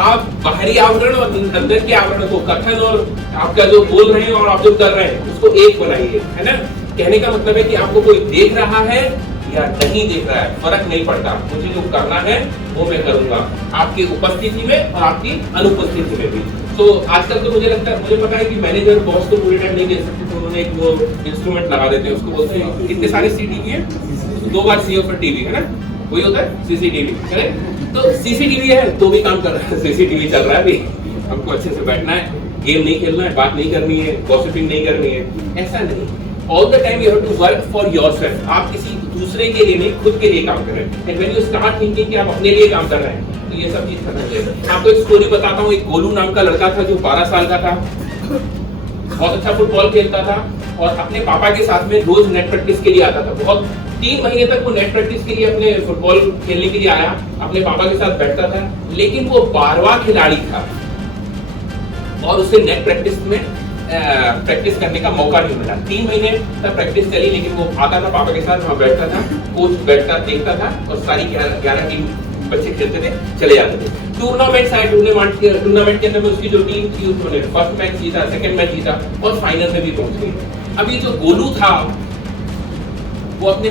आप बाहरी आवरण और अंदर के आवरण को, कथन और आपका जो बोल रहे हैं और आप जो कर रहे हैं उसको एक बनाइए, है ना? कहने का मतलब है कि आपको कोई देख रहा है या नहीं देख रहा है, फर्क नहीं पड़ता, मुझे जो करना है वो मैं करूंगा, आपकी उपस्थिति में और आपकी अनुपस्थिति में भी। तो आजकल तो मुझे लगता है, मुझे पता है कि मैनेजर बॉस तो पूरे टाइम नहीं दे सकते, तो उन्होंने एक वो इंस्ट्रूमेंट लगा देते हैं, उसको बोलते हैं कितने सारे सीटीवी है, 2 बार सीओ पर टीवी, है ना? वही होता है सीसीटीवी, करेक्ट? तो सीसीटीवी है तो भी काम कर रहा है, सीसीटीवी चल रहा है अभी, हमको अच्छे से बैठना है, गेम नहीं खेलना है, बात नहीं करनी है, गॉसिपिंग नहीं करनी है, ऐसा नहीं। All the time you have to work for yourself. आप किसी दूसरे के लिए नहीं, खुद के लिए काम कर रहे हैं। And when you start thinking कि आप अपने लिए काम कर रहे हैं तो ये सब चीज खत्म हो जाएगा। आपको एक स्टोरी बताता हूँ। एक गोलू नाम का लड़का था जो 12 साल का था, बहुत अच्छा फुटबॉल खेलता था और अपने पापा के साथ में रोज नेट प्रैक्टिस के लिए आता था। बहुत 3 महीने तक वो नेट प्रैक्टिस के लिए अपने फुटबॉल खेलने के लिए आया, अपने पापा के साथ बैठता था, लेकिन वो 12वां खिलाड़ी था और उसे नेट प्रैक्टिस में प्रैक्टिस करने का मौका नहीं मिला। 3 महीने तक प्रैक्टिस चली, लेकिन वो आता था पापा के साथ, वहाँ बैठता था, कोच बैठता देखता था और सारी 11 टीम बच्चे खेलते थे, चले जाते थे। टूर्नामेंट आए, टूर्नामेंट के अंदर में उसकी जो टीम थी उसने फर्स्ट मैच जीता, सेकंड मैच जीता और फाइनल में भी पहुंच गई। अभी जो गोलू था वो अपने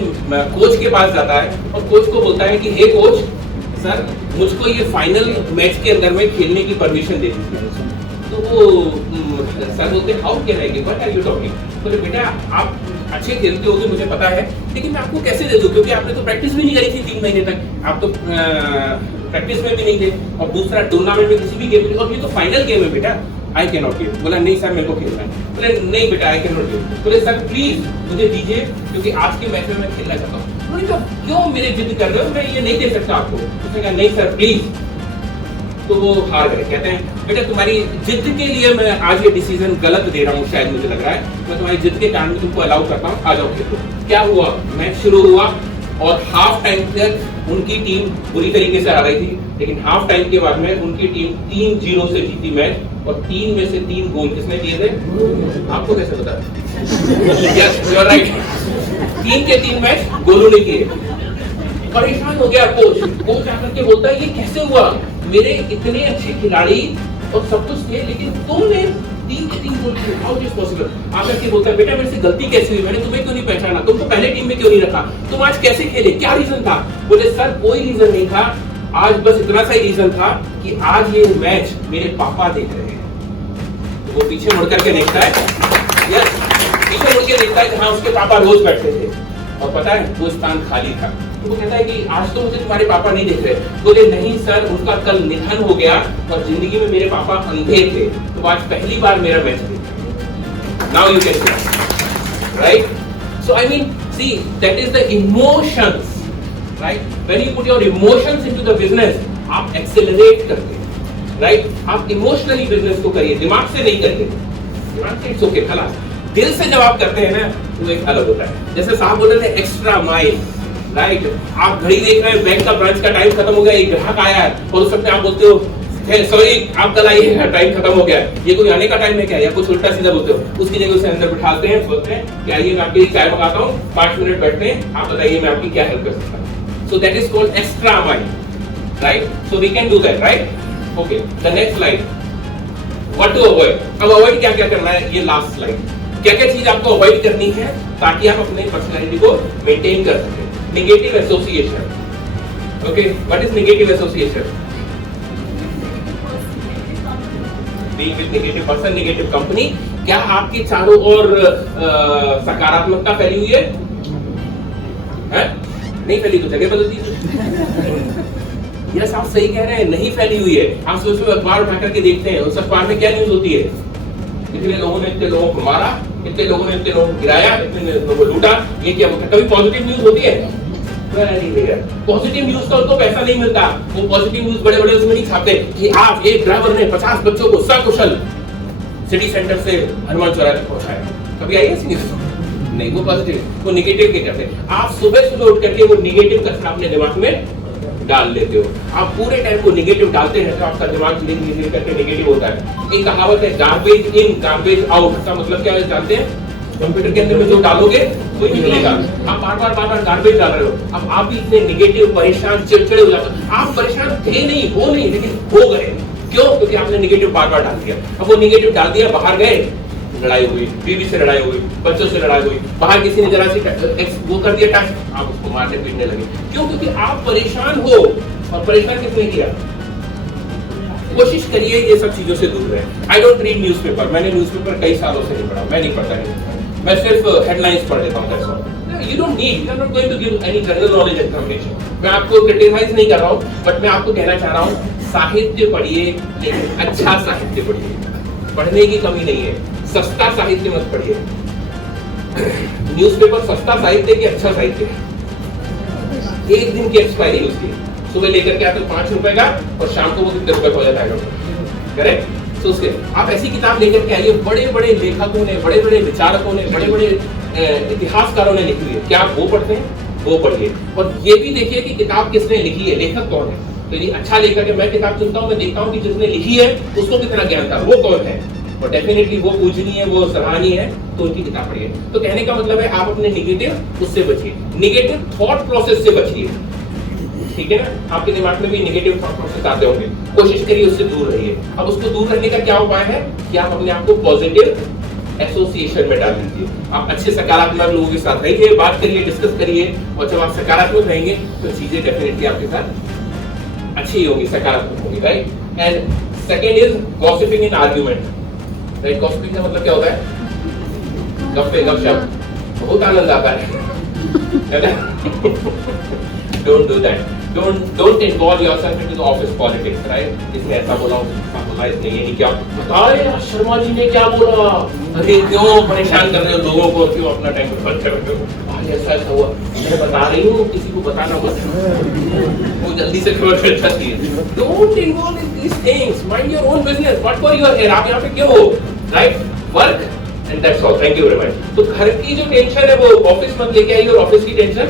कोच के पास जाता है और कोच को बोलता है कि हे कोच, सर मुझको ये फाइनल मैच के अंदर में खेलने की परमिशन दे दीजिए। तो वो सर बोलते how can I give, what are you talking? बोले बेटा आप अच्छे खेलते होगे मुझे पता है, लेकिन मैं आपको कैसे दे दूं, क्योंकि आपने तो प्रैक्टिस भी नहीं करी थी 3 महीने तक, आप तो प्रैक्टिस में भी नहीं थे और दूसरा टूर्नामेंट में किसी भी गेम में, और ये तो फाइनल गेम है बेटा, आई कैन नॉट गिव। बोला नहीं सर मेरे को खेलना है। बोले नहीं बेटा आई कैन नॉट गिव। बोले सर प्लीज मुझे दीजिए क्योंकि आज के मैच में मैं खेलना चाहता हूँ। बोले तो क्यों मेरे जिद कर रहे हो, मैं ये नहीं दे सकता आपको। उसने कहा नहीं सर प्लीज। तो वो हार गए। कहते हैं बेटा तुम्हारी जिद के लिए मैं आज ये डिसीजन गलत दे रहा हूँ, शायद मुझे लग रहा है, मैं तुम्हारी जिद के कारण तुमको अलाउ करता हूँ, आ जाओ खेलो। क्या हुआ, मैच शुरू हुआ और हाफ टाइम तक उनकी टीम बुरी तरीके से आ रही थी, लेकिन हाफ टाइम के बाद में उनकी टीम 3-0 से जीती मैच और 3 में से 3 गोल किसने किए थे? आपको कैसे पता? यस यू आर राइट, 3 के 3 मैच गोलू ने किए। परेशान हो गया कोच आकर के बोलता है ये कैसे हुआ, मेरे इतने अच्छे खिलाड़ी और सब कुछ थे लेकिन तुमने 3 के 3 गोल किए, हाउ इट इज पॉसिबल? आकर के बोलता है बेटा मेरे से गलती कैसे हुई, मैंने तुम्हें क्यों नहीं पहचाना, तुमको पहले टीम में क्यों नहीं रखा, तुम आज कैसे खेले, क्या रीजन था? बोले सर कोई रीजन नहीं था, आज बस इतना सा ही रीजन था कि आज ये मैच मेरे पापा देख रहे हैं। तो वो पीछे मुड़ करके देखता है, यस पीछे मुड़ के देखता है जहाँ उसके पापा रोज बैठते थे और पता है वो स्थान खाली था। तो वो कहता है कि आज तो मुझे तुम्हारे पापा नहीं देख रहे। बोले नहीं सर उनका कल निधन हो गया और जिंदगी में मेरे पापा अंधे थे, तो आज पहली बार मेरा मैच देखा। Now you can see, right? So I mean see that is the emotions, right? When you put your emotions into the business आप एक्सेलरेट करते हैं, राइट? आप इमोशनली बिजनेस को करिए, दिमाग से नहीं करिए। दिमाग से इट्स ओके, खलास। दिल से जब आप करते हैं ना तो एक अलग होता है। जैसे साहब बोल रहे थे एक्स्ट्रा माइल, राइट? आप घड़ी देख रहे हैं, बैंक का ब्रांच का टाइम खत्म हो गया, एक ग्राहक आया है और उस वक्त आप बोलते हो सॉरी आप कल आइए, टाइम खत्म हो गया, ये कोई आने का टाइम है क्या, या कुछ उल्टा सीधा बोलते हो। उसकी जगह उसे अंदर बिठाते हैं, बोलते हैं कि आइए मैं आपके लिए चाय मंगाता हूँ, 5 मिनट बैठते हैं, आप बताइए मैं आपकी क्या हेल्प कर सकता हूँ। So that is called extra mile, right? So we can do that, right? Okay, the next slide, what to avoid. अब अवॉइड क्या क्या करना है, ये लास्ट स्लाइड। क्या क्या चीज आपको अवॉइड करनी है ताकि आप अपने पर्सनालिटी को मेंटेन कर सकें। Negative association, okay, what is negative association? Being with negative person, negative company, क्या आपके चारों ओर सकारात्मकता फैली हुई है? हैं? नहीं फैली तो जगह बदल दीजिए। यस, आप सही कह रहे हैं, नहीं फैली हुई है। आप सुबह अखबार उठा करके देखते हैं, उस अखबार में क्या न्यूज होती है? इतने लोगों ने इतने लोगों को मारा, इतने लोगों ने इतने लोगों को गिराया, इतने लोगों को लूटा, ये क्या होता है? कभी पॉजिटिव न्यूज होती है? पॉजिटिव न्यूज का उनको पैसा नहीं मिलता। वो पॉजिटिव न्यूज बड़े बड़े उसमें नहीं छापते कि आज एक ड्राइवर ने 50 बच्चों को सकुशल सिटी सेंटर से हनुमान चौराहे तक पहुंचाया। कभी आई है नहीं? वो पॉजिटिव, वो नेगेटिव क्या करते हैं? आप सुबह सुबह उठ करके वो नेगेटिव कचरा अपने दिमाग में डाल लेते हो। आप पूरे टाइम को नेगेटिव डालते रहते हो, आपका दिमाग धीरे धीरे करके नेगेटिव होता है। एक कहावत है, गार्बेज इन गार्बेज आउट का मतलब क्या है जानते हैं? कंप्यूटर के अंदर में जो डालोगे वही निकलेगा। आप बार बार गार्बेज डाल रहे हो। अब आप भी इतने नेगेटिव, परेशान, चिड़चिड़े हो जाते हो। आप परेशान थे नहीं, हो नहीं, लेकिन हो गए। क्यों? क्योंकि आपने नेगेटिव बार बार डाल दिया। अब वो नेगेटिव डाल दिया, बाहर गए, लड़ाई हुई, बीवी से लड़ाई हुई, बच्चों से लड़ाई हुई, बाहर किसी ने जरा सी वो कर दिया टास्क, आप उसको मारने पीटने लगे। क्यों? क्योंकि आप परेशान हो। और परेशान किसने किया? कोशिश करिए ये सब चीजों से दूर रहे। आई डोंट रीड न्यूज़पेपर, मैंने न्यूज़पेपर कई सालों से नहीं पढ़ा, मैं नहीं पढ़ता नहीं, मैं सिर्फ हेडलाइंस पढ़ लेता हूँ। That's all. You don't need, you are not going to give any general knowledge information. मैं आपको क्रिटिसाइज नहीं कर रहा हूँ, बट मैं आपको कहना चाह रहा हूँ साहित्य पढ़िए, लेकिन अच्छा साहित्य पढ़िए। पढ़ने की कमी नहीं है, सस्ता साहित्य मत पढ़िए। न्यूज़पेपर सस्ता साहित्य कि अच्छा साहित्य? एक दिन की एक्सपायरी उसकी, सुबह लेकर के आते 5 रुपए का और शाम को वो कितने रुपए हो जाता है? करेक्ट? तो उसके आप ऐसी किताब लेकर के आइए, बड़े बड़े लेखकों ने, बड़े बड़े विचारकों ने, बड़े बड़े इतिहासकारों ने लिखी हुई है। क्या आप वो पढ़ते हैं? वो पढ़िए। और ये भी देखिए कि किताब किसने लिखी है, लेखक कौन है। तो ये अच्छा लेखक है, मैं किताब चुनता हूँ, मैं देखता हूँ कि जिसने लिखी है उसको कितना ज्ञान था, वो कौन है, और डेफिनेटली वो पूजनीय है, वो सराहनीय है, तो उनकी किताब पढ़िए। तो कहने का मतलब है आप अपने नेगेटिव उससे बचिए, नेगेटिव थॉट प्रोसेस से बचिए। ठीक है ना? आपके दिमाग में भी नेगेटिव थॉट प्रोसेस आते होंगे, कोशिश करिए उससे दूर रहिए। अब उसको दूर करने का क्या उपाय है कि आप अपने आप को पॉजिटिव एसोसिएशन में डाल दीजिए। आप अच्छे सकारात्मक लोगों के साथ रहिए, बात करिए, डिस्कस करिए, और जब आप सकारात्मक रहेंगे तो चीजें डेफिनेटली आपके साथ अच्छी होंगी, सकारात्मक होंगी, right? And second is gossiping in argument, right? Gossiping का मतलब क्या होता है? गप्पे, गपशप, बहुत आनंद आता है Don't do that. Don't involve yourself into the office politics, right? इसने ऐसा बोला, उसने बोला, इसने ये नहीं किया। अरे शर्मा जी ने क्या बोला? अरे क्यों परेशान कर रहे हो लोगों को? क्यों अपना टाइम खर्च कर रहे हो? आज ऐसा ऐसा हुआ, मैं बता रही हूँ, किसी को बताना मत। वो जल्दी से खबर कर सकती है। Don't involve in these things. Mind your own business. What for you are here? आप यहाँ पे क्यों हो? Right? Work and that's all. Thank you very much. तो घर की जो टेंशन है वो ऑफिस मत लेके आइए, और ऑफिस की टेंशन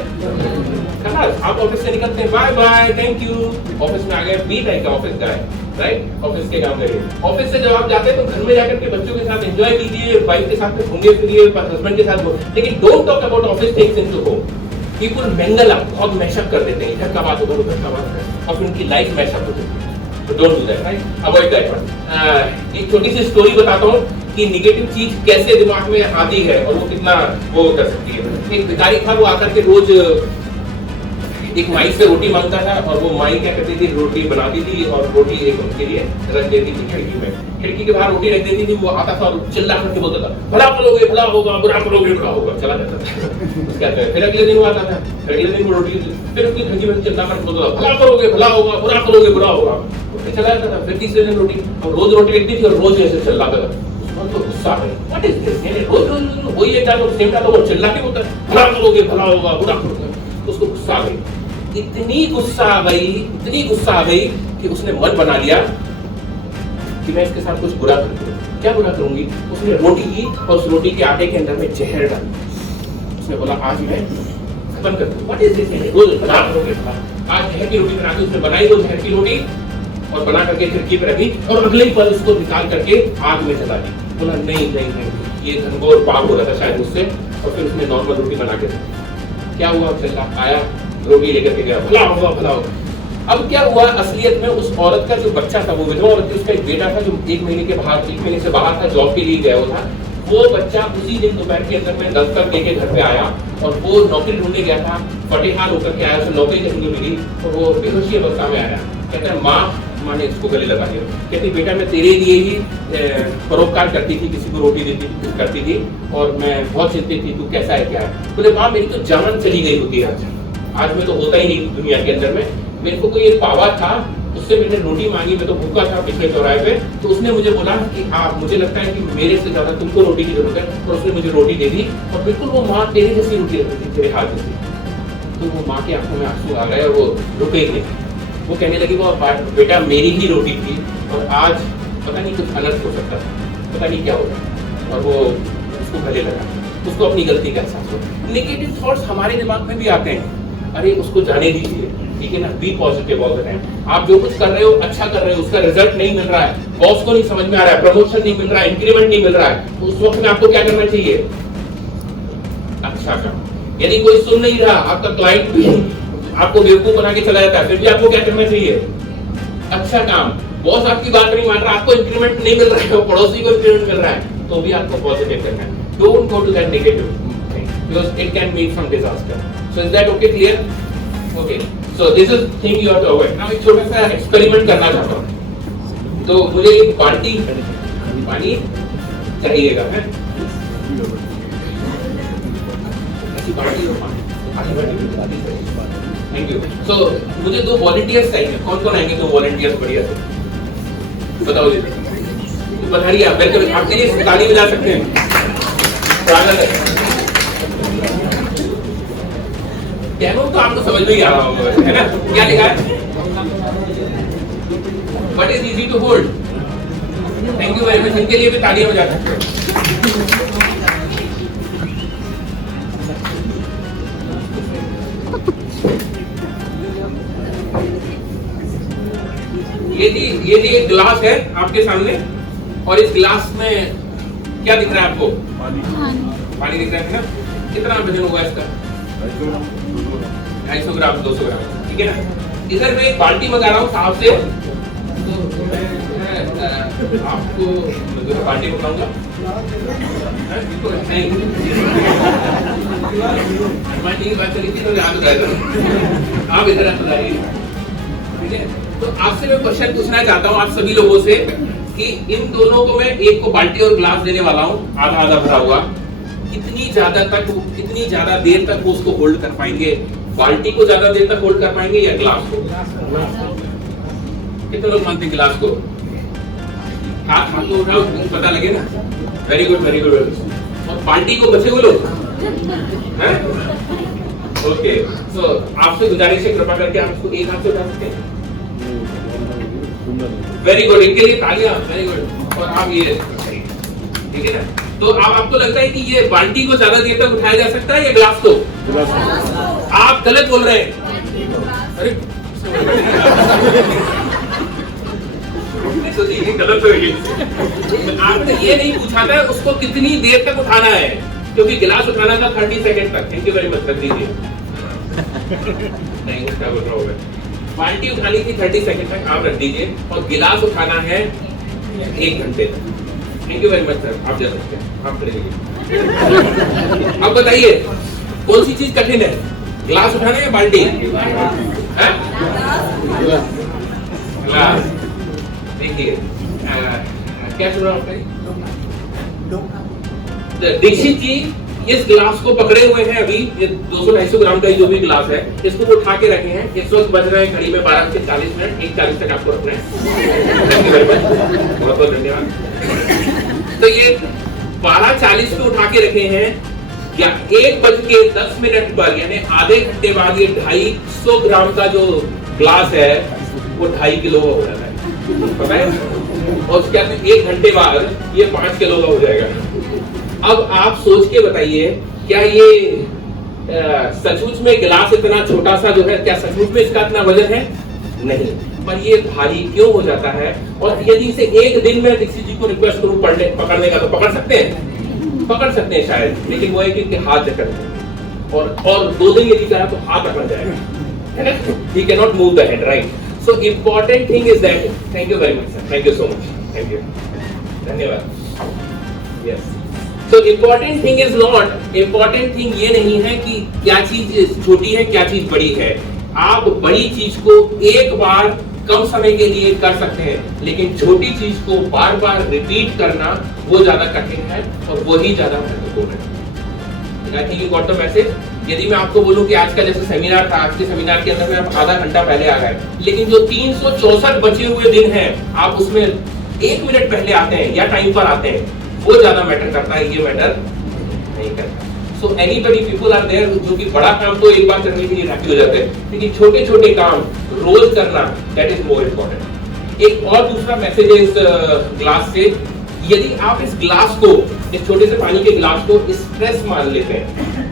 आप ऑफिस से निकलते हैं, bye bye, thank you, office में आ गए, बी टाइप का ऑफिस का है, राइट? ऑफिस के काम करिए। ऑफिस से जब आप जाते हैं तो घर में जाकर के बच्चों के साथ एंजॉय कीजिए, वाइफ के साथ में घूमिए फिरिए, हस्बैंड के साथ, लेकिन don't talk about office things in to home. People mingle up, बहुत मैशअप कर देते हैं, इधर का बात उधर, उधर का बात, और उनकी लाइफ मैशअप हो जाती है। तो don't do that, right? Avoid that. एक छोटी सी स्टोरी बताता हूँ कि नेगेटिव चीज कैसे दिमाग में आती है और वो कितना वो कर सकती है। एक भिखारी था, वो आकर के रोज एक माई से रोटी मांगता था, और वो माई क्या करती थी, रोटी बनाती थी और रोटी एक उनके लिए रख देती थी खिड़की में। खिड़की के बाहर रोटी रख देती थी, वो आता था और चिल्ला करके बोलता था, भला करोगे भला होगा, बुरा करोगे बुरा होगा, चला जाता था। उसके बाद फिर अगले दिन वो आता था, फिर अगले दिन वो रोटी, फिर उसकी खिड़की में चिल्ला कर बोलता था, भला करोगे भला होगा, बुरा करोगे बुरा होगा, फिर चला जाता था। फिर तीसरे दिन रोटी, और रोज रोटी रखती थी और रोज ऐसे चिल्लाता था। तो गुस्सा है, व्हाट इज दिस? यानी रोज रोज वही एक डालो, सेम डालो, वो चिल्ला के बोलता है, भला करोगे भला होगा, बुरा करोगे। उसको गुस्सा आ गई, इतनी गुस्सा आ गई, इतनी गुस्सा आ गई कि उसने मन बना लिया कि मैं इसके साथ कुछ बुरा करूंगी। क्या बुरा करूंगी? उसने रोटी की और उस रोटी के आटे के अंदर में जहर डाली। उसने बोला आज मैं बंद कर दो। What is this? रोज रात हो गया आज शहर की रोटी बना के उसने बनाई 2 शहर की रोटी और बना करके खिड़की पे रखी और अगले ही पल उसको निकाल करके आग में जला दी। बोला नहीं नहीं नहीं, ये घनघोर पाप हो रहा था शायद मुझसे। और फिर उसने नॉर्मल रोटी बना के क्या हुआ, चला आया रोटी लेकर के गया, भला होगा भला होगा। अब क्या हुआ, असलियत में उस औरत का जो बच्चा था, वो विधवा औरत थी, उसका एक बेटा था जो 1 महीने से बाहर था, जॉब के लिए गया हुआ था। वो बच्चा उसी दिन दोपहर के अंदर में दस्तक लेके घर पे आया और वो नौकरी ढूंढने गया था, फटेहाल होकर के आया, उसे नौकरी कहीं नहीं मिली और वो बेहोशी अवस्था में आया। कहता है माँ ने इसको गले लगा दिया। कहती बेटा मैं तेरे लिए ही परोपकार करती थी, किसी को रोटी देती करती थी और मैं बहुत चिंतित थी, तू कैसा है क्या है। बोले माँ मेरी तो जान चली गई होती है आज में तो होता ही नहीं दुनिया के अंदर में। मेरे को कोई एक पावा था, उससे मैंने रोटी मांगी, मैं तो भूखा था पिछले चौराहे पे, तो उसने मुझे बोला कि आप मुझे लगता है कि मेरे से ज्यादा तुमको रोटी की जरूरत है, और उसने मुझे रोटी दे दी और बिल्कुल वो माँ तेरे जैसी रोटी रखती थी तेरे हाथ में। तो वो माँ की आंखों में आंसू आ गए और वो रुके ही नहीं। वो कहने लगी वो बेटा मेरी ही रोटी थी और आज पता नहीं कुछ अलग हो सकता था, पता नहीं क्या होगा। और वो उसको गले लगा, उसको अपनी गलती का एहसास हुआ। नेगेटिव थॉट्स हमारे दिमाग में भी आते हैं, अरे उसको जाने दीजिए, ठीक है ना, be positive all the time. आप जो कुछ कर रहे हो अच्छा कर रहे हो, उसका रिजल्ट नहीं मिल रहा है, बॉस को नहीं समझ में आ रहा है, प्रमोशन नहीं मिल रहा है, इंक्रीमेंट नहीं मिल रहा है, तो उस वक्त में आपको क्या करना चाहिए? अच्छा काम। यदि कोई सुन नहीं रहा, आपका क्लाइंट भी आपको बेवकूफ बना के चला जाता है, फिर भी आपको क्या करना चाहिए? अच्छा काम। बॉस आपकी बात नहीं मान रहा, आपको इंक्रीमेंट नहीं मिल रहा है, पड़ोसी को इंक्रीमेंट मिल रहा है, तो भी आपको पॉजिटिव करना है। Don't go to that negative thing because it can lead from disaster. So is that okay, clear? Okay, so this is thing you have to avoid. Now एक छोटा सा एक्सपेरिमेंट करना चाहता हूं। तो मुझे एक बाल्टी पानी चाहिएगा, है ऐसी बाल्टी और पानी। Thank you. सो मुझे 2 वॉलंटियर्स चाहिए। कौन कौन आएंगे 2 वॉलंटियर्स बढ़िया से? बताओ जी। पधारिए आप, वेलकम। आपके लिए ताली बजा सकते हैं, स्वागत है। डेमो तो आपको समझ में ही आ रहा होगा, है ना? क्या लिखा है? What is easy to hold? Thank you very much। इनके लिए भी तालियां बजा सकते हैं। ये जी एक गिलास है आपके सामने और इस गिलास में क्या दिख रहा है आपको? पानी दिख रहा है ना? कितना वजन होगा इसका? 250 ग्राम 200 ग्राम, ठीक है ना? इधर मैं एक बाल्टी मंगा रहा हूँ साहब से, तो मैं आपको बाल्टी मंगाऊंगा नहीं बाल्टी की बात चली थी तो याद बताया आप इधर बताइए, ठीक है? तो आपसे मैं क्वेश्चन पूछना चाहता हूँ आप सभी लोगों से कि इन दोनों को मैं एक को बाल्टी और ग्लास देने वाला हूँ आधा आधा भरा हुआ, कितनी ज्यादा देर तक वो उसको होल्ड कर पाएंगे? बाल्टी को ज्यादा देर तक होल्ड कर पाएंगे या ग्लास को? कितने लोग मानते हैं ग्लास को? हाथ को उठाओ, पता लगे ना। Very good very good. और बाल्टी को बचे हुए लोग हैं? ओके, सो आपसे गुजारिश है कृपा करके आप उसको एक हाथ से उठा सकते हैं। वेरी गुड, इनके लिए तालियां। Very good. और आप ये ठीक है ना? तो अब आपको लगता है कि ये बाल्टी को ज्यादा देर तक उठाया जा सकता है या ग्लास को? आप गलत बोल रहे हैं। अरे ये गलत हो गई। आपने ये नहीं पूछा था उसको कितनी देर तक उठाना है, क्योंकि गिलास उठाना था 30 सेकंड तक। थैंक यू वेरी मच, कर दीजिए। नहीं उसका बोल रहा होगा, बाल्टी उठानी थी 30 सेकंड तक, आप रख दीजिए, और गिलास उठाना है 1 घंटे तक। Thank you very much sir, आप जा सकते हैं, आप खड़े रहिए। अब बताइए कौन सी चीज कठिन है, गिलास उठाना या बाल्टी? ग्लास। देखिए क्या सुन रहा हूँ? दीक्षित जी इस गिलास को पकड़े हुए हैं अभी, ये 200-250 ग्राम का जो भी गिलास है, इसको वो उठा के रखे हैं। इस वक्त बज रहे हैं घड़ी में 12 से 40 मिनट, 1:40 तक आपको रखना है। बहुत बहुत धन्यवाद। तो ये 12:40 पे उठा के रखे हैं, या 1:10 पर यानी आधे घंटे बाद ये 250 ग्राम का जो ग्लास है वो 2.5 किलो का हो जाता है, पता है? और उसके बाद 1 घंटे बाद ये 5 किलो का हो जाएगा। अब आप सोच के बताइए, क्या ये सचमुच में गिलास इतना छोटा सा जो है, क्या सचमुच में इसका इतना वजन है? नहीं, पर ये भारी क्यों हो जाता है? और यदि इसे एक दिन में किसी जी को रिक्वेस्ट करूं पकड़ने का, तो पकड़ सकते हैं? पकड़ सकते हैं शायद, लेकिन वो है कि हाथ जकड़ दें। और 2 दिन यदि करा तो हाथ अकड़ जाएगा, है ना? He cannot move the head, right? So important thing is that, thank you very much sir, thank you so much, thank you, धन्यवाद। Yes. So important thing is not, important thing ये नहीं है कि क्या चीज छोटी है क्या चीज बड़ी है। आप बड़ी चीज को एक बार कम समय के लिए कर सकते हैं, लेकिन छोटी चीज को बार बार रिपीट करना वो ज्यादा कठिन है और वही ज्यादा महत्वपूर्ण है। I think you got the message? यदि मैं आपको बोलूं कि आज का जैसे सेमिनार था, आज के सेमिनार के अंदर में आप आधा घंटा पहले आ गए, लेकिन जो 364 बचे हुए दिन हैं आप उसमें 1 मिनट पहले आते हैं या टाइम पर आते हैं, वो ज्यादा मैटर करता है, ये मैटर नहीं करता। So anybody people are there जो कि बड़ा काम तो एक बार करने के लिए हैप्पी हो जाते हैं, लेकिन छोटे छोटे काम रोज करना दैट इज मोर इम्पोर्टेंट। एक और दूसरा मैसेज है इस ग्लास से, यदि आप इस ग्लास को, इस छोटे से पानी के ग्लास को स्ट्रेस मान लेते हैं,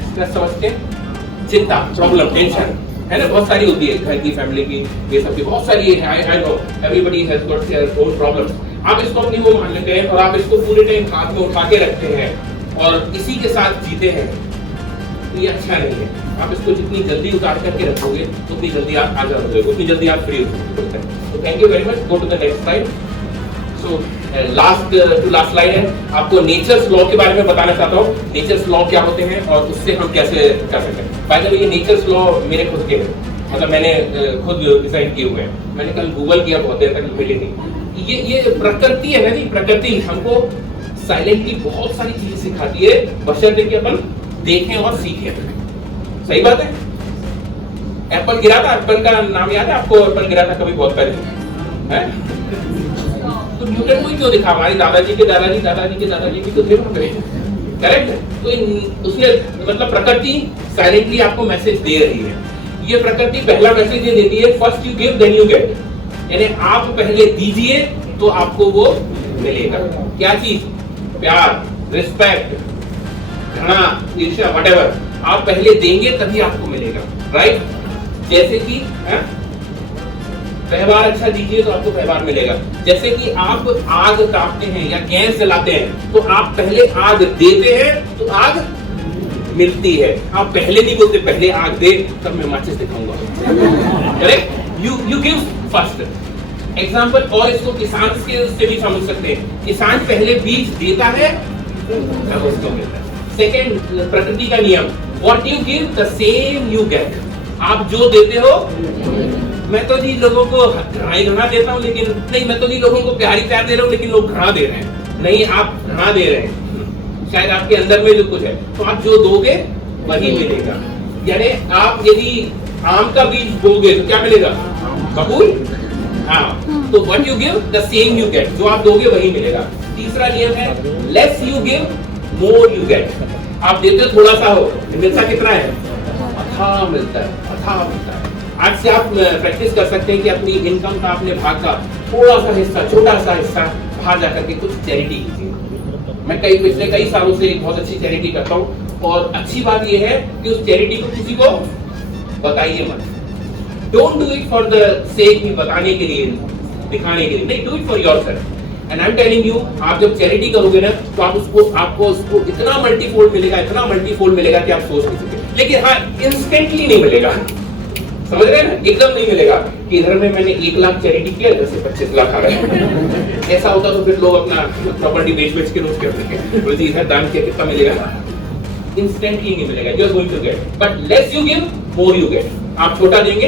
स्ट्रेस समझते हैं, चिंता, प्रॉब्लम, टेंशन, है ना, बहुत सारी होती है, घर की, फैमिली की, ये सब की बहुत सारी है, I know everybody has got their own problems. आप इसको अपनी वो मान लेते हैं और आप इसको पूरे टाइम हाथ में उठा के रखते हैं और इसी के साथ जीते हैं, तो ये अच्छा नहीं है। आप इसको जितनी जल्दी उतार करके रखोगे उतनी जल्दी आप आजाद हो जाओगे, उतनी जल्दी आप फ्री हो सकते हैं। तो thank you very much, go to the next slide. So last slide है, आपको नेचर्स लॉ के बारे में बताना चाहता हूँ। नेचर्स लॉ क्या होते हैं और उससे हम कैसे कर सकते हैं। बाय द वे ये नेचर्स लॉ मेरे खुद के हैं, मतलब मैंने खुद डिजाइन किए हुए हैं। मैंने कल गूगल किया, बहुत देर तक मिली नहीं। ये प्रकृति है ना जी, प्रकृति हमको साइलेंटली बहुत सारी चीजें सिखाती है, बशर्ते कि अपन देखें और सीखें। सही बात है। एप्पल गिरा था, एप्पल का नाम याद है आपको? एप्पल गिरा था कभी बहुत पहले, है? तो न्यूटन को ही क्यों दिखा? हमारे दादाजी के दादाजी दादाजी के दादाजी भी तो थे वहां पे, करेक्ट है? तो उसने मतलब प्रकृति साइलेंटली आपको मैसेज दे रही है। ये प्रकृति पहला मैसेज ये देती है, first you give then you get, यानी आप पहले दीजिए तो आपको वो मिलेगा। क्या चीज? प्यार, रिस्पेक्ट, घृणा, ईर्ष्या, व्हाटएवर, आप पहले देंगे तभी आपको मिलेगा, राइट? जैसे कि व्यवहार अच्छा दीजिए तो आपको व्यवहार मिलेगा। जैसे कि आप आग तापते हैं या गैस जलाते हैं, तो आप पहले आग देते हैं तो आग मिलती है। आप पहले नहीं बोलते पहले आग दे तब मैं माचिस दिखाऊंगा, correct? You give first. Example और इसको किसान से भी समझ सकते हैं। किसान पहले बीज देता है तब उसको मिलता है। सेकेंड, प्रकृति का नियम, what you give the same you get. आप जो देते हो, मैं तो जी लोगों को घृणा देता हूँ, लेकिन नहीं, मैं तो जी लोगों को प्यार ही प्यार दे रहा हूँ, लेकिन लोग घृणा दे रहे हैं। नहीं, आप घृणा दे रहे हैं, शायद आपके अंदर में जो कुछ है, तो आप जो दोगे वही मिलेगा। यानी आप यदि आम का बीज बोगे तो क्या मिलेगा? कबूल। हाँ, तो what you give the same you get, जो आप दोगे वही मिलेगा। तीसरा नियम है, less you give more you get. आप देते थोड़ा सा हो, मिलता कितना है? अथाह मिलता है, अथाह मिलता है। आज से आप प्रैक्टिस कर सकते हैं कि अपनी इनकम का, अपने भाग का थोड़ा सा हिस्सा, छोटा सा हिस्सा बाहर जाकर के कुछ चैरिटी कीजिए। मैं पिछले कई सालों से एक बहुत अच्छी चैरिटी करता हूँ, और अच्छी बात यह है कि उस चैरिटी को किसी को बताइए मत। Don't do it for the sake, बताने के लिए, दिखाने के लिए नहीं, do it for yourself. And I am telling you, आप जब चैरिटी करोगे ना, तो आपको उसको इतना मल्टीफोल्ड मिलेगा, इतना मल्टीफोल्ड मिलेगा कि आप सोच नहीं सकते। लेकिन हाँ, इंस्टेंटली नहीं मिलेगा, समझ रहे हैं ना? एकदम नहीं मिलेगा कि इधर में मैंने 1 लाख चैरिटी किया, इधर से 25 लाख आ गए। ऐसा होता तो फिर लोग अपना प्रॉपर्टी बेच के रोज करते हैं, बोलते इधर दान किया कितना मिलेगा? इंस्टेंटली नहीं मिलेगा। You are going to get, but less you give more you get. आप छोटा देंगे,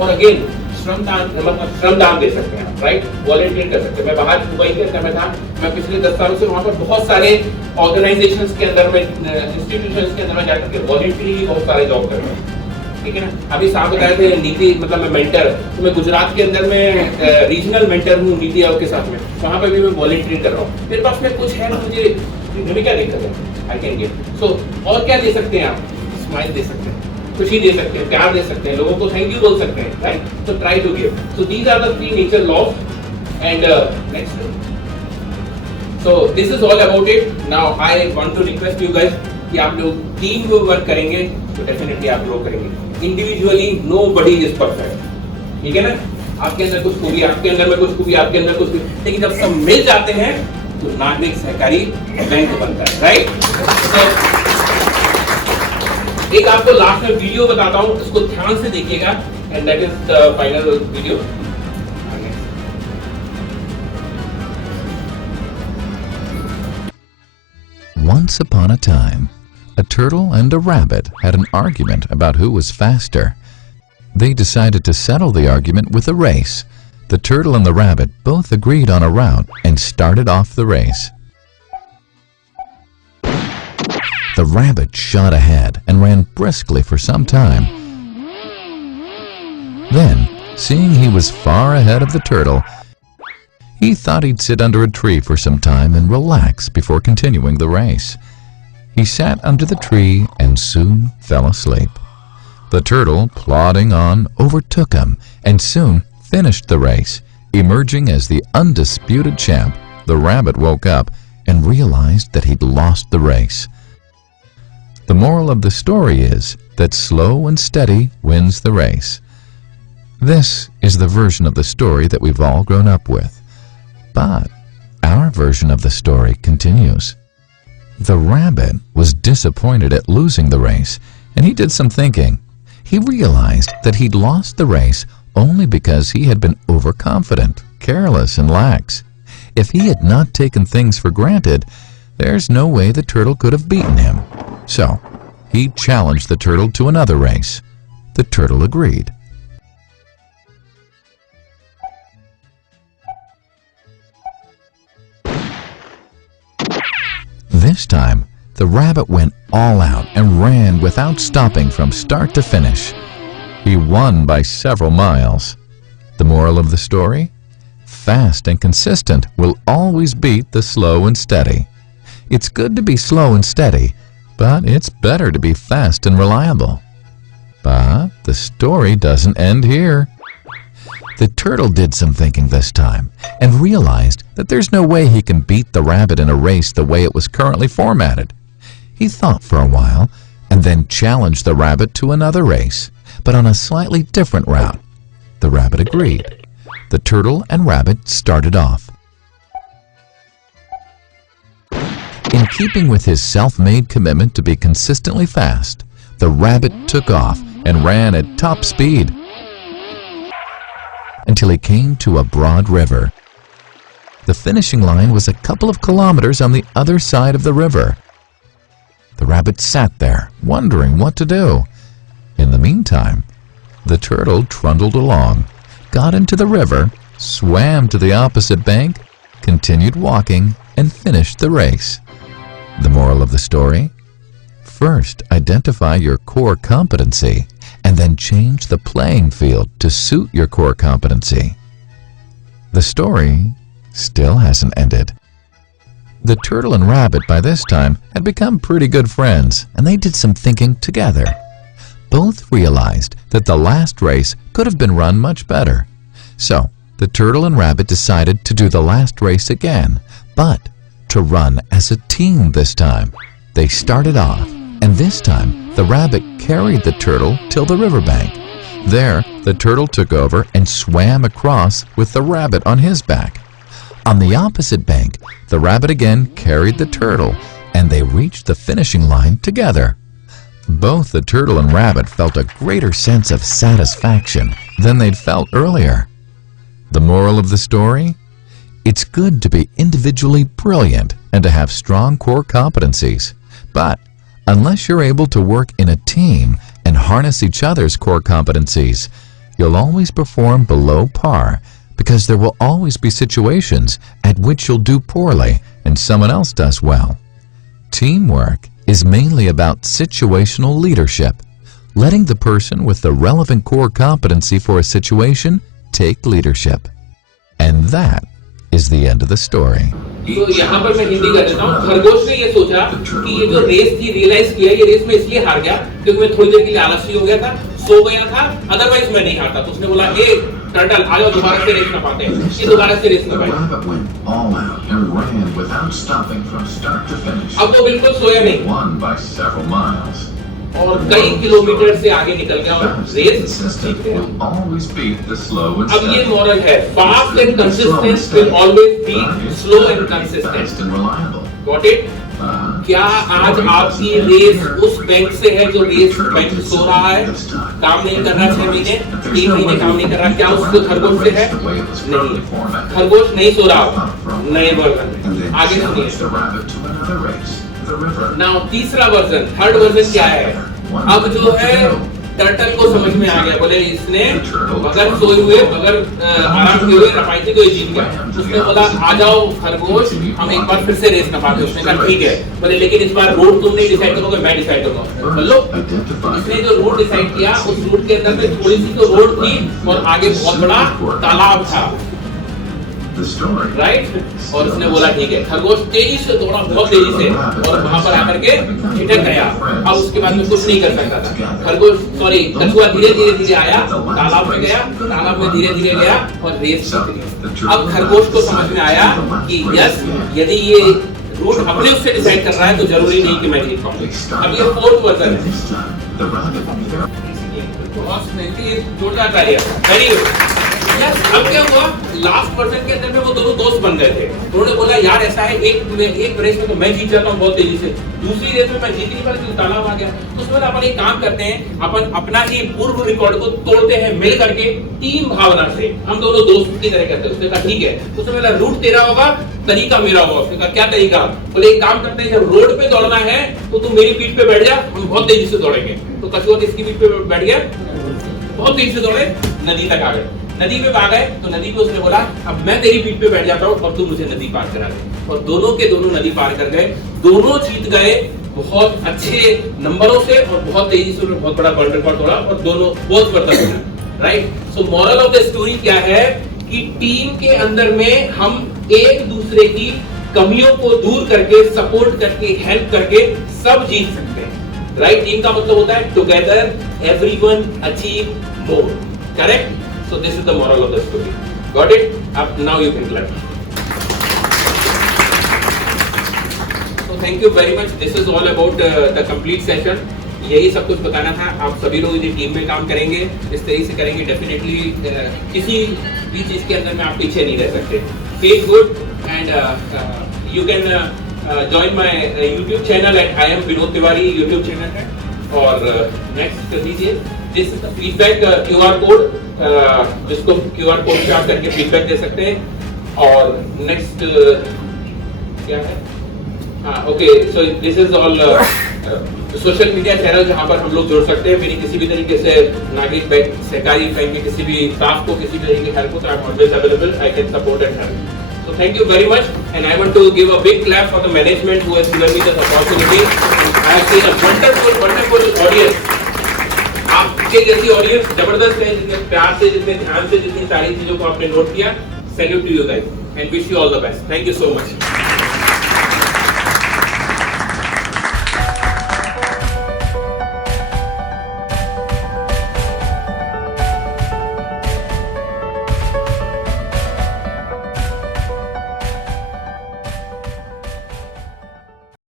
और अगेन श्रमदान, मतलब श्रमदान दे सकते हैं, राइट? वॉलंटियर कर सकते हैं। मैं बाहर दुबई के अंदर में था, मैं पिछले 10 सालों से वहाँ पर बहुत सारे ऑर्गेनाइजेशंस के अंदर में, इंस्टीट्यूशंस के अंदर में जाकर के वॉलंटियरली बहुत सारे जॉब कर रहे हैं, ठीक है ना? अभी साहब बताए थे नीति, मतलब मैं मेंटर, तो मैं गुजरात के अंदर में रीजनल मेंटर हूँ नीति आयोग के साथ में, वहाँ पे भी मैं वॉलंटियरिंग कर रहा हूँ। मेरे पास में कुछ है, मुझे क्या दिक्कत है? I can give. सो और क्या दे सकते हैं आप? स्माइल दे सकते हैं, खुशी दे सकते हैं, प्यार दे सकते हैं, लोगों को थैंक यू बोल सकते हैं, right? So try to give. So these are the 3 nature laws. And next, so this is all about it. Now I want to request you guys, कि आप लोग टीम वर्क करेंगे तो डेफिनेटली आप grow करेंगे। इंडिविजुअली नोबडी इज परफेक्ट, ठीक है ना। आपके अंदर कुछ खूबी, आपके अंदर में कुछ खूबी, आपके अंदर कुछ खूबी, लेकिन जब सब मिल जाते हैं तो नागरिक सहकारी बैंक बनता है, राइट। एक आपको लास्ट में वीडियो बताता हूं, इसको ध्यान से देखिएगा, and that is the final video. Once upon a time, a turtle and a rabbit had an argument about who was faster. They decided to settle the argument with a race. The turtle and the rabbit both agreed on a route and started off the race. The rabbit shot ahead and ran briskly for some time. Then, seeing he was far ahead of the turtle, he thought he'd sit under a tree for some time and relax before continuing the race. He sat under the tree and soon fell asleep. The turtle, plodding on, overtook him and soon finished the race. Emerging as the undisputed champ, the rabbit woke up and realized that he'd lost the race. The moral of the story is that slow and steady wins the race. This is the version of the story that we've all grown up with. But our version of the story continues. The rabbit was disappointed at losing the race, and he did some thinking. He realized that he'd lost the race only because he had been overconfident, careless, and lax. If he had not taken things for granted, there's no way the turtle could have beaten him. So, he challenged the turtle to another race. The turtle agreed. This time, the rabbit went all out and ran without stopping from start to finish. He won by several miles. The moral of the story? Fast and consistent will always beat the slow and steady. It's good to be slow and steady, but it's better to be fast and reliable. But the story doesn't end here. The turtle did some thinking this time and realized that there's no way he can beat the rabbit in a race the way it was currently formatted. He thought for a while and then challenged the rabbit to another race, but on a slightly different route. The rabbit agreed. The turtle and rabbit started off. In keeping with his self-made commitment to be consistently fast, the rabbit took off and ran at top speed until he came to a broad river. The finishing line was a couple of kilometers on the other side of the river. The rabbit sat there, wondering what to do. In the meantime, the turtle trundled along, got into the river, swam to the opposite bank, continued walking, and finished the race. The moral of the story? First, identify your core competency and then change the playing field to suit your core competency. The story still hasn't ended. The turtle and rabbit by this time had become pretty good friends, and they did some thinking together. Both realized that the last race could have been run much better. So, the turtle and rabbit decided to do the last race again, but to run as a team this time. They started off, and this time the rabbit carried the turtle till the riverbank. There, the turtle took over and swam across with the rabbit on his back. On the opposite bank, the rabbit again carried the turtle, and they reached the finishing line together. Both the turtle and rabbit felt a greater sense of satisfaction than they'd felt earlier. The moral of the story? It's good to be individually brilliant and to have strong core competencies, but unless you're able to work in a team and harness each other's core competencies, you'll always perform below par, because there will always be situations at which you'll do poorly and someone else does well. Teamwork is mainly about situational leadership, letting the person with the relevant core competency for a situation take leadership. And that is the end of the story. तो यहाँ पर मैं हिंदी कर देता हूँ। खरगोश ने ये सोचा कि ये जो रेस थी, रियलाइज किया ये रेस में इसलिए हार गया क्योंकि मैं थोड़ी देर के लिए आलसी हो गया था, सो गया था, अदरवाइज मैं नहीं हारता। तो उसने बोला ए टर्टल आ जाओ, दोबारा से रेस ना पाते हैं, ये दोबारा से रेस ना The पाए। rabbit went all out and ran without stopping from start to finish. अब वो बिल्कुल सोया नहीं Won by several miles. और कई किलोमीटर से आगे निकल गया और Fast and रेस consistent जीत गया। will always beat the slow and अब ये steady. मॉरल है, fast and consistent will always be slow and consistent. Fast and reliable. Got it? क्या आज आपकी रेस उस बैंक से है जो रेस बैंक सो रहा है, काम नहीं कर रहा 6 महीने 3 महीने काम नहीं कर रहा, क्या उसको खरगोश से है? नहीं, खरगोश नहीं सो रहा, नए वर्जन And में then आगे challenge the सुनिए। rabbit to another race, the river. Now तीसरा वर्जन, थर्ड वर्जन क्या है? अब जो है टर्टल को समझ में आ गया, बोले इसने बगैर सोए हुए बगैर आराम किए हुए रफाई थी तो ये जीत गया। उसने बोला आ जाओ खरगोश, हम एक बार फिर से रेस ना पाते। उसने कहा ठीक है, बोले लेकिन इस बार रूट तुम नहीं डिसाइड करोगे, मैं डिसाइड करूंगा। बोलो, इसने जो रूट डिसाइड किया उस रूट के अंदर में थोड़ी सी तो रोड थी और आगे बहुत बड़ा तालाब था, The story. राइट? और उसने बोला ठीक है, खरगोश तेजी से दौड़ा, बहुत तेजी से, और वहां पर आकर के छिटक गया। अब उसके बाद में कुछ नहीं कर सकता था खरगोश, सॉरी कछुआ धीरे धीरे धीरे आया, तालाब में गया, तालाब में धीरे धीरे गया और रेस जीत गया। अब खरगोश को समझ में आया कि यस, यदि ये रूट अपने उससे डिसाइड कर रहा है तो जरूरी नहीं कि मैं जीत पाऊं। अब ये फोर्थ वर्जन है। This time, the rabbit. बहुत जोरदार तालियां, वेरी गुड। यस, अब क्या हुआ, लास्ट वर्जन के अंदर में वो दोनों दोस्त बन गए थे। उन्होंने बोला यार ऐसा है, एक रेस में तो मैं जीत जाता हूँ बहुत तेजी से, दूसरी रेस में मैं जीत नहीं पा रहा, तालाब आ गया। तो उसमें अपन एक काम करते हैं, अपन अपना ही पूर्व रिकॉर्ड को तोड़ते हैं मिल करके, टीम भावना से हम दोनों दोस्त की तरह करते हैं। उसने कहा ठीक है, तो उसने बोला रूट तेरा होगा, तरीका मेरा होगा। उसने कहा क्या तरीका? बोले एक काम करते हैं, जब रोड पे दौड़ना है तो तू मेरी पीठ पे बैठ जा, हम बहुत तेजी से दौड़ेंगे। तो कछुआ किसकी पीठ पे बैठ गया, बहुत तेजी से दौड़े, नदी तक आ गए। नदी पे आ गए तो नदी पे उसने बोला अब मैं तेरी पीठ पे बैठ जाता हूँ और तू मुझे नदी पार करा दे। और दोनों के दोनों नदी पार कर गए, दोनों जीत गए बहुत अच्छे नंबरों से और बहुत तेजी से, बहुत बड़ा वर्ल्ड रिकॉर्ड तोड़ा और दोनों बहुत बर्दाश्त, right? So moral of the story क्या है कि टीम के अंदर में हम एक दूसरे की कमियों को दूर करके, सपोर्ट करके, हेल्प करके सब जीत सकते हैं, राइट? टीम का मतलब होता है together everyone achieve more, correct? So this is the moral of the story. Got it? Up now you can clap. So thank you very much. This is all about the complete session. यही सब कुछ बताना था। आप सभी लोग यदि team में काम करेंगे, इस तरीके से करेंगे, डेफिनेटली किसी भी चीज के अंदर में आप पीछे नहीं रह सकते। Feel good and you can join my YouTube channel at I am Vinod Tiwari YouTube channel है। और नेक्स्ट कर दीजिए, this is the feedback QR code, जिसको QR कोड से आप करके फीडबैक दे सकते हैं। और नेक्स्ट क्या है, हाँ okay, so this is all social media channel जहां पर हम लोग जुड़ सकते हैं। मेरी किसी भी तरीके से नागरिक बैंक, सहकारी बैंक के किसी भी स्टाफ को किसी भी तरीके की हेल्प हो तो I am always available, I can support and help. So thank you very much, and I want to give a big clap for the management who has given me this opportunity. I have seen a wonderful audience. आपके जैसी audience जबरदस्त है, जितने प्यार से, जितने ध्यान से, जितनी सारी चीजों को आपने नोट किया। Salute to you guys and wish you all the best. Thank you so much.